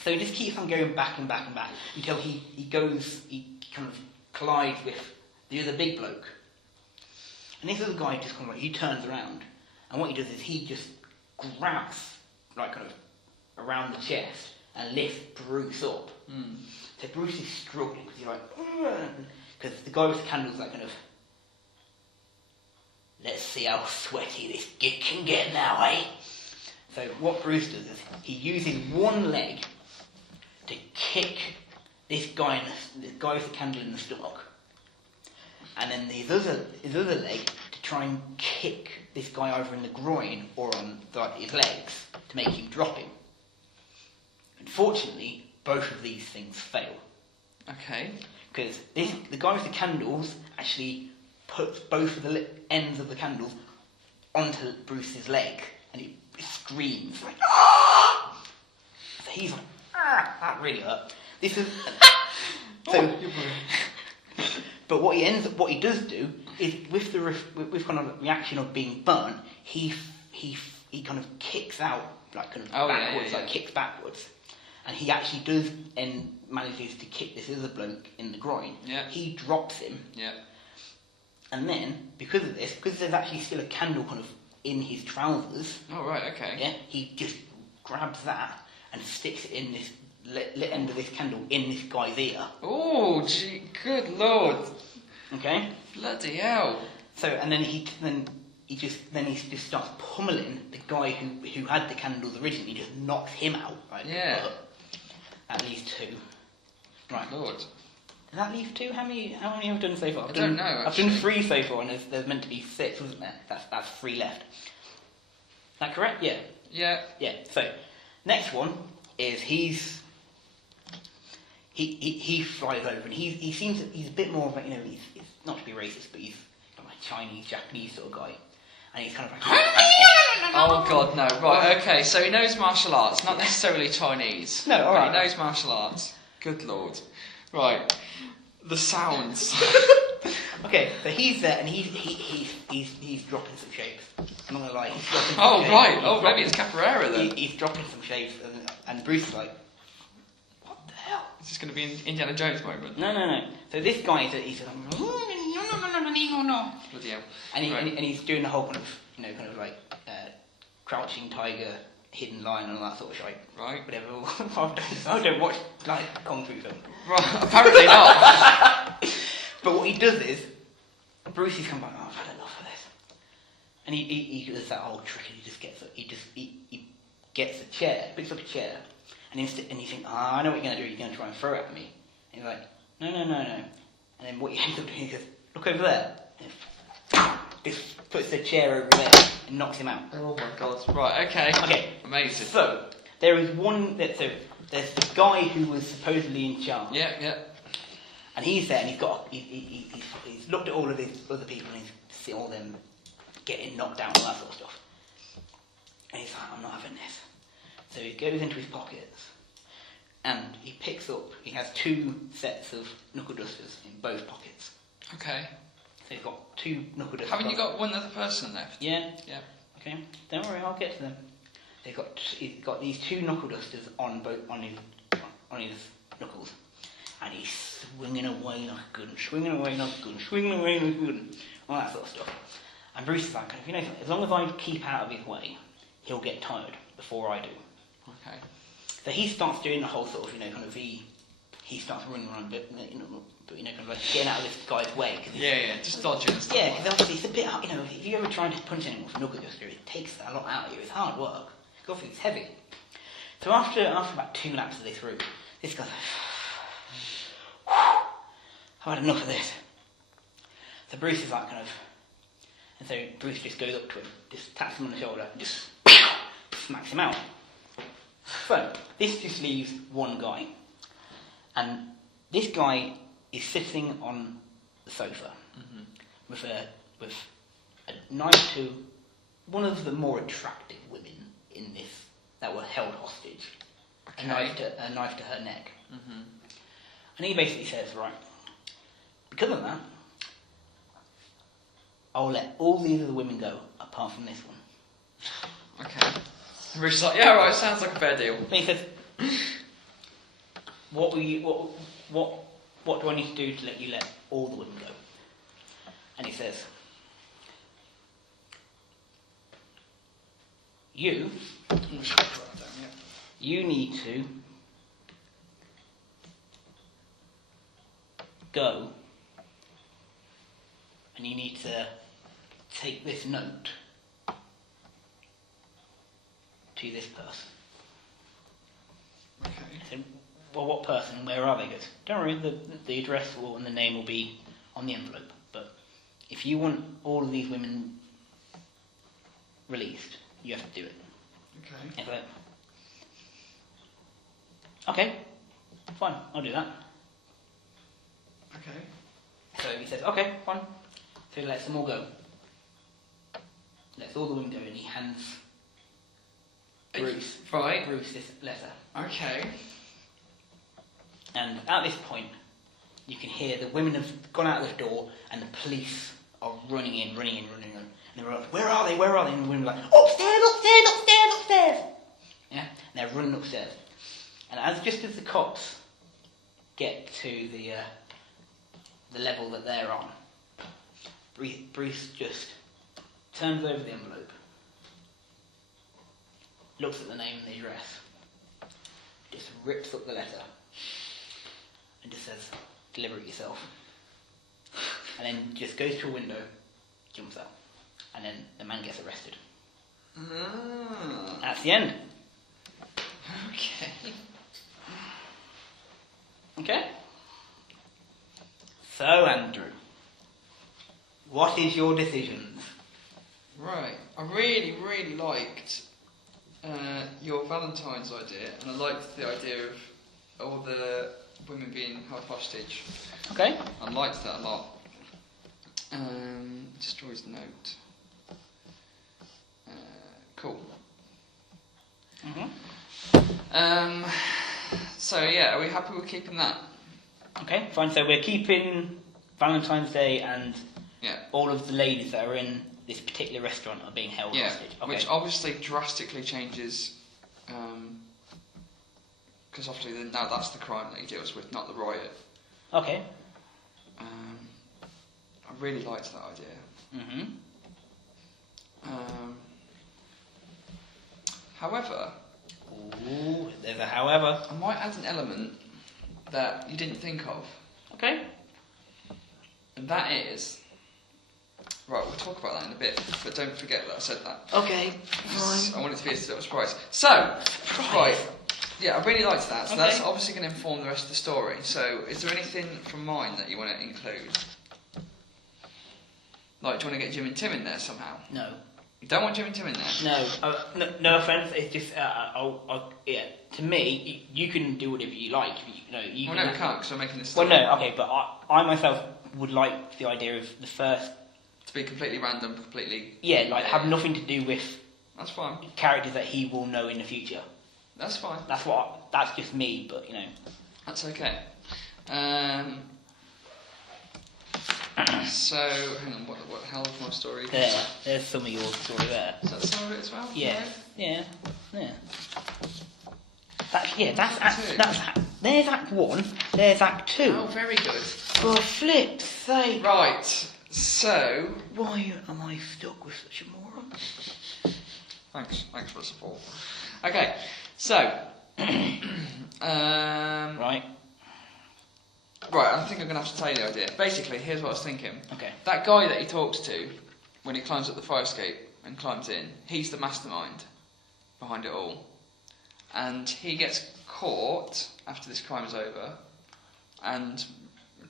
So he just keeps on going back and back and back until he kind of collides with the other big bloke. And this other guy just kind of like, he turns around, and what he does is he just grabs, like kind of around the chest, and lifts Bruce up. So Bruce is struggling because he's like, because the guy with the candle's like kind of, let's see how sweaty this gig can get now, eh? So what Bruce does is he uses one leg to kick this guy with the candle in the stomach, and then his other leg to try and kick this guy either in the groin or on his legs to make him drop him. Unfortunately, both of these things fail. Okay. Because the guy with the candles actually puts both of the ends of the candles onto Bruce's leg, and he screams like, "Ah!" So he's like, "Ah, that really hurt." This is so. But what he does do is with kind of reaction of being burnt, he kind of kicks out like kind of backwards, like kicks backwards. And he actually does and manages to kick this other bloke in the groin. Yeah. He drops him. Yeah. And then, because of this, because there's actually still a candle kind of in his trousers. Oh, right, okay. Yeah. He just grabs that and sticks it in this lit end of this candle in this guy's ear. Oh, gee, good lord. Okay. Bloody hell. So, and then he just starts pummeling the guy who had the candles originally. He just knocks him out. Right? Yeah. But that leaves two. Right. Lord. Does that leave two? How many have I done so far? I don't know, I've actually. done 3 so far, and there's meant to be 6, wasn't there? That's 3 left. Is that correct? Yeah. Yeah. Yeah. So, next one is he flies over, and he seems he's a bit more of a, he's not to be racist, but he's like a Chinese, Japanese sort of guy, and he's kind of like. Oh god, no. Right, okay, so he knows martial arts, not necessarily Chinese. No, alright. He knows martial arts. Good lord. Right. The sounds. Okay, so he's there, and he's dropping some shapes. I'm not gonna lie. He's dropping some Oh, shapes. right. Oh, maybe it's Capoeira then. He's dropping some shapes, and Bruce is like, what the hell? Is this going to be an Indiana Jones moment? No. So this guy, he's like, no. Bloody hell. And he's doing the whole kind of like crouching tiger, hidden lion, and all that sort of shit. Right. Whatever. I don't watch like kung fu films. Right, apparently not. But what he does is, Bruce is kind of like, oh, I've had enough of this, and he does that whole trick, and he gets a chair, picks up a chair, and you think, I know what you're going to do. You're going to try and throw it at me. And he's like, no. And then what he ends up doing, he goes, look over there. And just puts the chair over there and knocks him out. Oh my god. Right, okay. Okay. Amazing. So, there is one, there's the guy who was supposedly in charge. Yeah. And he's there, and he's looked at all of these other people, and he's seen all them getting knocked down, all that sort of stuff. And he's like, I'm not having this. So he goes into his pockets, and he has 2 sets of knuckle dusters in both pockets. Okay. So he's got 2 knuckle dusters. Haven't you got one other person left? Yeah. Yeah. Okay. Don't worry, I'll get to them. He's got these 2 knuckle dusters on his knuckles, and he's swinging away like a gun, all that sort of stuff. And Bruce is like, as long as I keep out of his way, he'll get tired before I do. Okay. So he starts doing the whole sort of, kind of he starts running around a bit, kind of like getting out of this guy's way. Yeah, just dodging and stuff. Yeah, because obviously it's a bit, if you ever try to punch anyone with a knuckle duster, it takes a lot out of you. It's hard work. Obviously it's heavy. So after about 2 laps of this route, this guy's like, I've had enough of this. So Bruce is like kind of, And so Bruce just goes up to him, just taps him on the shoulder, and just smacks him out. So, this just leaves one guy. And this guy is sitting on the sofa with a knife to one of the more attractive women in this that were held hostage. Okay. A knife to her neck. And he basically says, right, because of that, I'll let all these other women go, apart from this one. Okay. Bruce's like, yeah, right, sounds like a fair deal. And he says, what do I need to do to let you let all the women go? And he says, you need to go and you need to take this note to this person. Okay. I said, well, what person? Where are they? He goes, don't worry, the address and the name will be on the envelope. But if you want all of these women released, you have to do it. Okay. And I went, okay, fine, I'll do that. Okay. So he says, okay, fine. So he lets them all go. Lets all the women go, and he hands Bruce this letter. Okay. And at this point, you can hear the women have gone out of the door, and the police are running in. And they're like, where are they? And the women are like, upstairs! Yeah? And they're running upstairs. And just as the cops get to the level that they're on, Bruce just turns over the envelope, looks at the name and the address, just rips up the letter, and just says, deliver it yourself. And then just goes to a window, jumps out, and then the man gets arrested. That's the end. Okay. Okay? So, Andrew, what is your decisions? Right. I really, really liked your Valentine's idea, and I liked the idea of all the women being held hostage. Okay? I liked that a lot. Destroys note. Cool. So yeah, are we happy with keeping that? Okay, fine. So we're keeping Valentine's Day and Yeah. all of the ladies that are in this particular restaurant are being held Yeah, hostage. Okay. which obviously drastically changes, because obviously now that's the crime that he deals with, not the riot. Okay. I really liked that idea. However, Ooh, there's a however. I might add an element that you didn't think of, Okay. and that is... Right, we'll talk about that in a bit, but don't forget that I said that. Okay. I want it to be a little surprise. So, right, yeah, I really liked that. So Okay. that's obviously going to inform the rest of the story. So, is there anything from mine that you want to include? Like, do you want to get Jim and Tim in there somehow? No. You don't want Jim and Tim in there? No offence. It's just, yeah. To me, you can do whatever you like. You Well, can no, we can't, because we're making this Well, story. no. Okay, but I myself would like the idea of the first. To be completely random, completely... Yeah, like have nothing to do with That's fine. characters that he will know in the future. That's fine. That's just me, but That's okay. So, hang on, what the hell is my story? there's some of your story there. Is that some of it as well? Yeah, Right? yeah. There's Act 1. There's Act 2. Oh, very good. For flip's sake! Right, so... Why am I stuck with such a moron? Thanks for the support. Okay, so... Right, I think I'm going to have to tell you the idea. Basically, here's what I was thinking. Okay. That guy that he talks to, when he climbs up the fire escape and climbs in, he's the mastermind behind it all. And he gets caught after this crime is over, and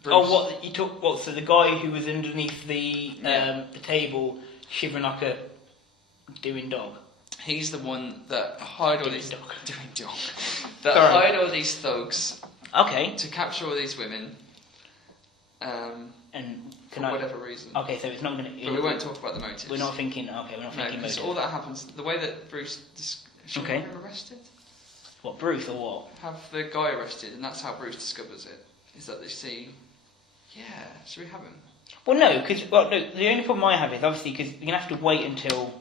Bruce... Oh, what you took? What? So the guy who was underneath the table Shivranaka doing dog. He's the one that hired all Doing these dog. doing dog. That Sorry. hired all these thugs Okay. to capture all these women. And For can I? whatever reason. Okay, so it's not going But we won't talk about the motives. We're not thinking. Okay, we're not No, thinking because motive. all that happens, the way that Bruce should Okay. we have him arrested? What, Bruce or what? Have the guy arrested, and that's how Bruce discovers it. Is that they see, yeah, should we have him? Well, no, because no, the only problem I have is obviously because you're gonna have to wait until.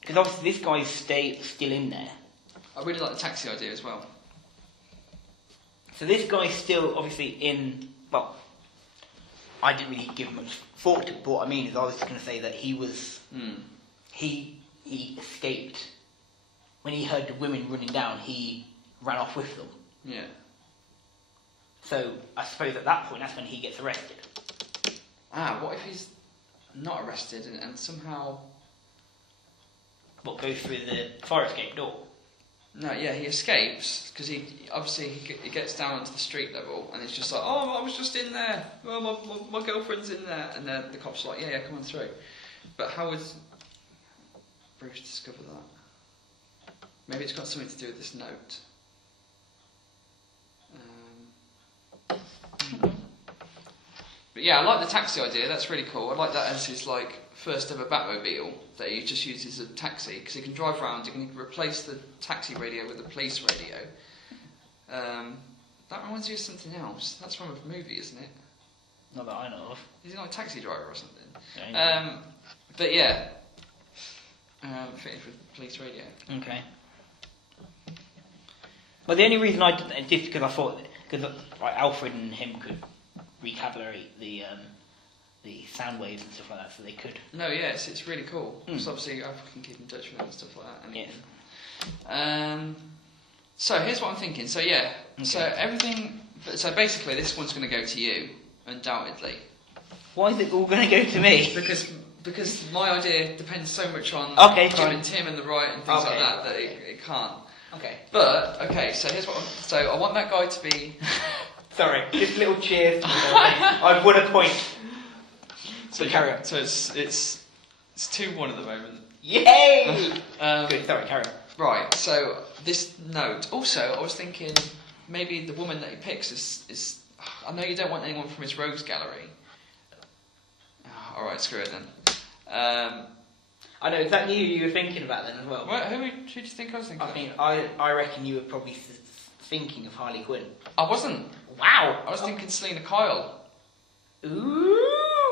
Because obviously this guy's still in there. I really like the taxi idea as well. So this guy's still obviously in. Well, I didn't really give much thought to it, but what I mean is I was just going to say that he was. He escaped. When he heard the women running down, he ran off with them. Yeah. So I suppose at that point, that's when he gets arrested. What if he's not arrested and somehow... What goes through the fire escape door? No, yeah, he escapes because he gets down onto the street level and it's just like, oh, I was just in there. Oh, my girlfriend's in there, and then the cops are like, yeah, come on through. But how would Bruce discover that? Maybe it's got something to do with this note. But yeah, I like the taxi idea. That's really cool. I like that as his first ever Batmobile that he just uses as a taxi because he can drive around. He can replace the taxi radio with the police radio. That reminds me of something else. That's from a movie, isn't it? Not that I know of. Is he like a taxi driver or something? Yeah, But yeah, fitted with police radio. okay. Well, the only reason I did because I thought because Alfred and him could recalibrate the sound waves and stuff like that, so they could. No, yeah, it's really cool. So obviously I can keep in touch with him and stuff like that. And so here's what I'm thinking. So yeah, Okay. so everything. So basically, this one's going to go to you, undoubtedly, Why is it all going to go to me? because my idea depends so much on Okay, Jim fine. and Tim and the right and things Okay. like that it can't. Okay. But okay, so here's what. So I want that guy to be. Sorry, just little cheers. I've won a point. So carry on. So it's 2-1 at the moment. Yay! Good. Sorry, carry on. Right. So this note. Also, I was thinking maybe the woman that he picks is. I know you don't want anyone from his rogues gallery. All right, screw it then. I know. Is that you were thinking about then as well? Who do you think I was thinking? I reckon you were probably thinking of Harley Quinn. I wasn't. Wow. I was thinking Selena Kyle. Ooh.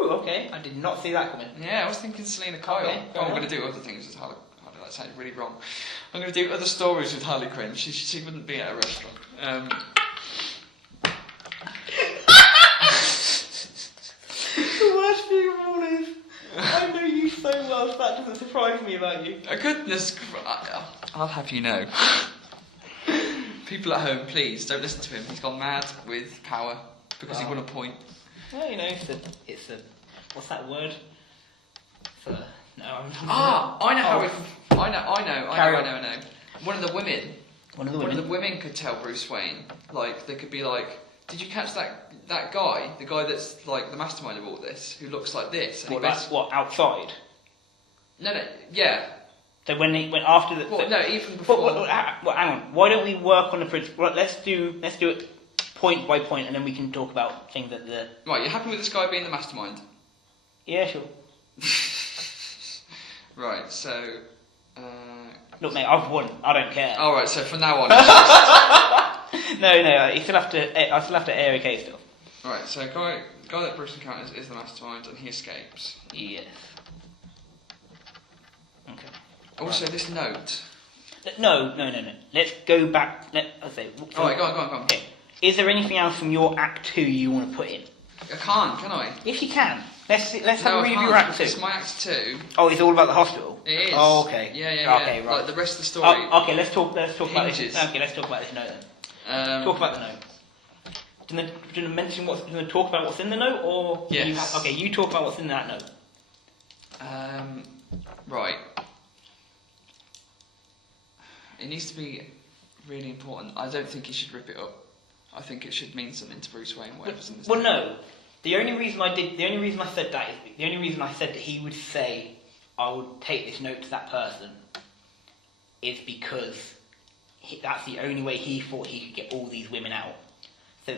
Okay. I did not see that coming. Yeah, I was thinking Selena Kyle. Okay, fair I'm enough. going to do other things with Harley. That sounds really wrong. I'm going to do other stories with Harley Quinn. She wouldn't be at a restaurant. The worst thing of all is, I know you so well, so that doesn't surprise me about you. Goodness, I'll have you know. People at home, please don't listen to him. He's gone mad with power because he won a point. Well, you know, it's a what's that word? No, I'm I know how Oh. it. I know. One of the women. One of the One women. of the women could tell Bruce Wayne. They could be like, "Did you catch that guy? The guy that's like the mastermind of all this, who looks like this." And What outside? No, yeah. So when after the. Well, no, even before. Hang on. Why don't we work on the principle? Let's do it point by point, and then we can talk about things that the. Right, you're happy with this guy being the mastermind? Yeah, sure. Right, so. Look, mate, I've won. I don't care. All right, so from now on. No, I still have to air okay still. Right, so guy that Bruce encounters is the mastermind, and he escapes. Yes. Okay. Also, this note. No. Let's go back. Let's say. Alright, go on. Okay. Is there anything else from your Act 2 you want to put in? I can't, can I? Yes, you can. Let's have No, a I read of can't, your Act 2. It's my Act 2. Oh, it's all about the hospital. It is. Oh, okay. Yeah. Okay, right. Like the rest of the story. Okay, let's talk about this. hinges. Okay, let's talk about this note then. Talk about the note. Do you mention what's? Do you talk about what's in the note, or Yes. you talk about what's in that note. Right. It needs to be really important. I don't think he should rip it up. I think it should mean something to Bruce Wayne, whatever's in this. Well, no. The only reason I said that he would say, I would take this note to that person, is because that's the only way he thought he could get all these women out. So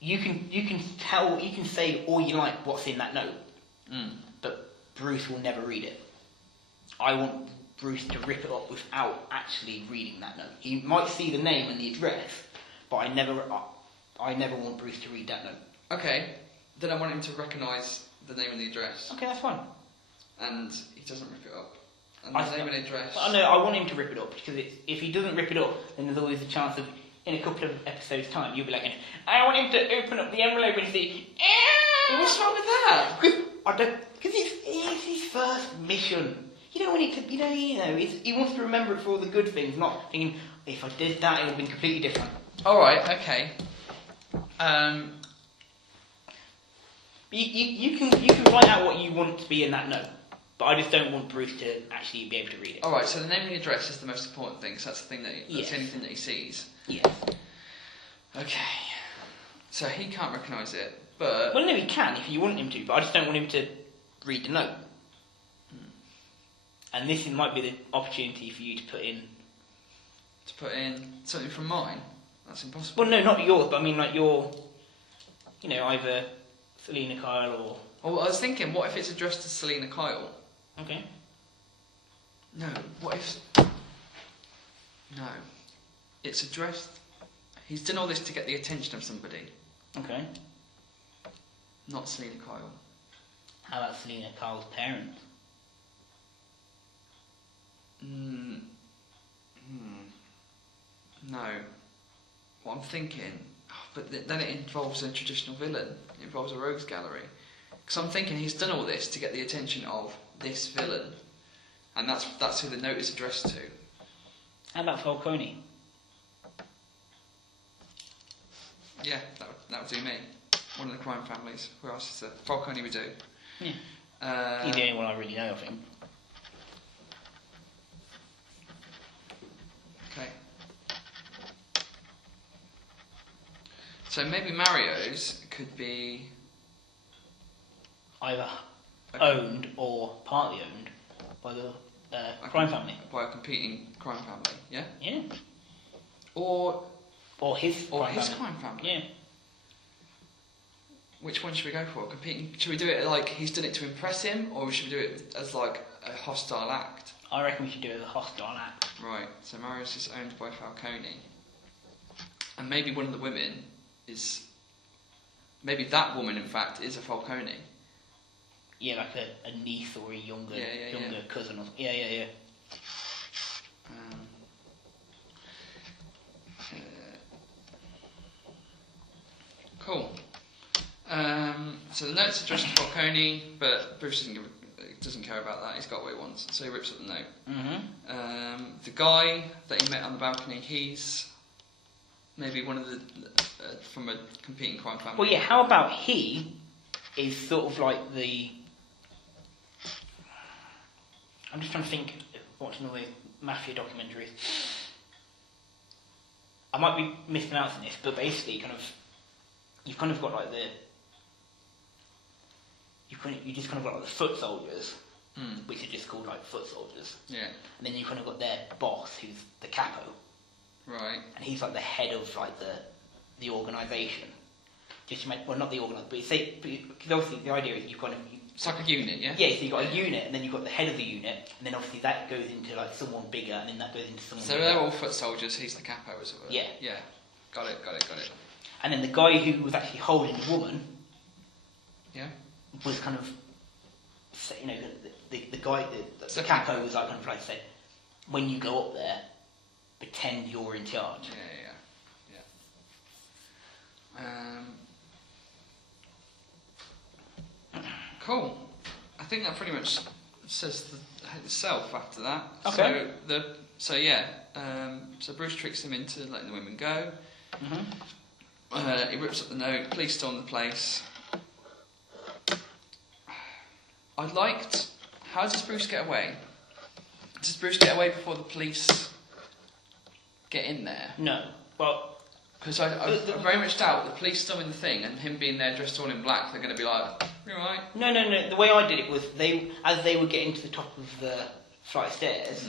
you can say all you like what's in that note, but Bruce will never read it. I want Bruce to rip it up without actually reading that note. He might see the name and the address, but I never want Bruce to read that note. Okay, then I want him to recognise the name and the address. Okay, that's fine. And he doesn't rip it up. And I the name and address. No, I want him to rip it up, because if he doesn't rip it up, then there's always a chance of, in a couple of episodes' time, you'll be like, I want him to open up the envelope and see. What's wrong with that? Because it's his first mission. You don't want it to, he wants to remember it for all the good things, not thinking, if I did that, it would have been completely different. Alright, okay. You can write out what you want to be in that note, but I just don't want Bruce to actually be able to read it. Alright, so the name and the address is the most important thing, so that's the thing that's the only thing that he sees. Yes. Okay. So he can't recognise it, but... Well, no, he can if you want him to, but I just don't want him to read the note. And this might be the opportunity for you to put in... To put in something from mine? That's impossible. Well, no, not yours, but I mean, like your... either Selena Kyle or... Well, I was thinking, what if it's addressed to Selena Kyle? Okay. No, what if... No. It's addressed... He's done all this to get the attention of somebody. Okay. Not Selena Kyle. How about Selena Kyle's parents? No. What I'm thinking... But then it involves a traditional villain. It involves a rogues gallery. Because I'm thinking he's done all this to get the attention of this villain. And that's who the note is addressed to. How about Falcone? Yeah, that would do me. One of the crime families. Who else is there? Falcone would do. Yeah. He's the only one I really know, I think. Okay. So maybe Mario's could be... Either owned or partly owned by the crime family. By a competing crime family, yeah? Yeah. Or his crime family. Yeah. Which one should we go for? Competing? Should we do it like he's done it to impress him, or should we do it as like a hostile act? I reckon we should do it as a hostile act. Right. So Mario's is owned by Falcone, and maybe one of the women is. Maybe that woman, in fact, is a Falcone. Yeah, like a niece or a younger cousin. Or yeah. Cool. So the note's addressed to Falcone, but Bruce doesn't care about that. He's got what he wants, so he rips up the note. Mm-hmm. The guy that he met on the balcony, he's maybe one of the from a competing crime family. Well, yeah. How about he is sort of like the... I'm just trying to think, watching all the mafia documentaries. I might be mispronouncing this, but basically, you've kind of got like you just kind of got like the foot soldiers, which are just called like foot soldiers. Yeah. And then you kind of got their boss, who's the capo. Right. And he's like the head of like the organisation. Not the organisation, but because obviously the idea is it's like a unit, yeah? Yeah, so you've got a unit, and then you've got the head of the unit, and then obviously that goes into like someone bigger, and then that goes into someone bigger. So they're all foot soldiers, he's the capo as it were. Yeah. Yeah. Got it. And then the guy who was actually holding the woman... Yeah. ...was kind of... The guy, the capo was like kind of like say, when you go up there, pretend you're in charge. Yeah. Cool. I think that pretty much says itself after that. Okay. So Bruce tricks him into letting the women go. Mm-hmm. He rips up the note. Police storm the place. How does Bruce get away? Does Bruce get away before the police get in there? No. Well, Because I very much doubt the police storming the thing and him being there dressed all in black, they're going to be like, you alright? No. The way I did it was as they were getting to the top of the flight of stairs,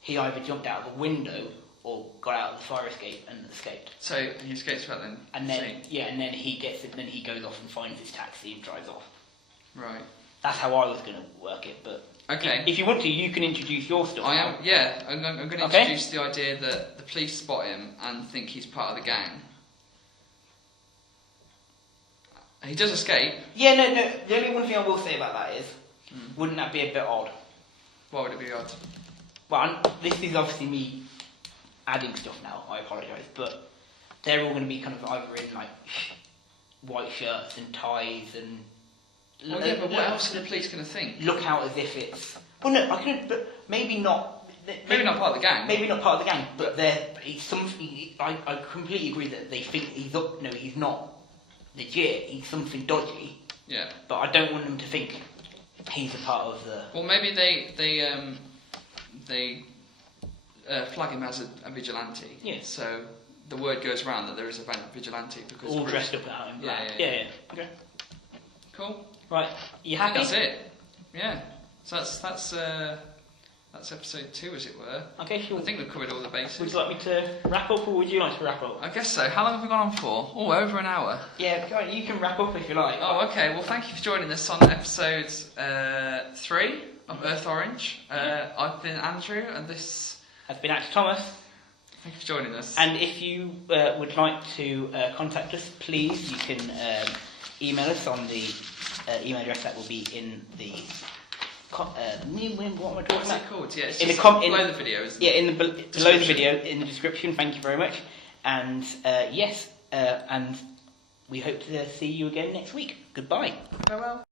he either jumped out of a window or got out of the fire escape and escaped. So he escapes without then. And then then he goes off and finds his taxi and drives off. Right. That's how I was going to work it, but okay. If you want to, you can introduce your story. I'm going to introduce the idea that the police spot him and think he's part of the gang. He does escape. Yeah, no. The only one thing I will say about that is, wouldn't that be a bit odd? Why would it be odd? Well, this is obviously me adding stuff now. I apologise, but they're all going to be kind of either in like white shirts and ties and. Well, yeah, but what else are the police going to think? Look out as if it's. Well, no, I couldn't. But maybe not. Maybe not part of the gang. Maybe not part of the gang, but he's something. I completely agree that they think he's up. No, he's not legit. He's something dodgy. Yeah. But I don't want them to think he's a part of the. Well, maybe they flag him as a vigilante. Yeah. So the word goes around that there is a vigilante because all dressed up out in black. Yeah. Okay. Cool. Right. You happy? That's it. Yeah. So that's episode 2, as it were. Okay, sure. I think we've covered all the bases. Would you like me to wrap up, or would you like to wrap up? I guess so. How long have we gone on for? Oh, over an hour. Yeah, go on, you can wrap up if you like. Oh, okay. Well, thank you for joining us on episode 3 of Earth Orange. I've been Andrew, and this has been Actor Thomas. Thank you for joining us. And if you would like to contact us, please, you can email us on the email address that will be in the. What am I talking about? What's it called? Yeah, it's in just below the video, isn't it? Yeah, below the video, in the description. Thank you very much. And yes, and we hope to see you again next week. Goodbye. Farewell.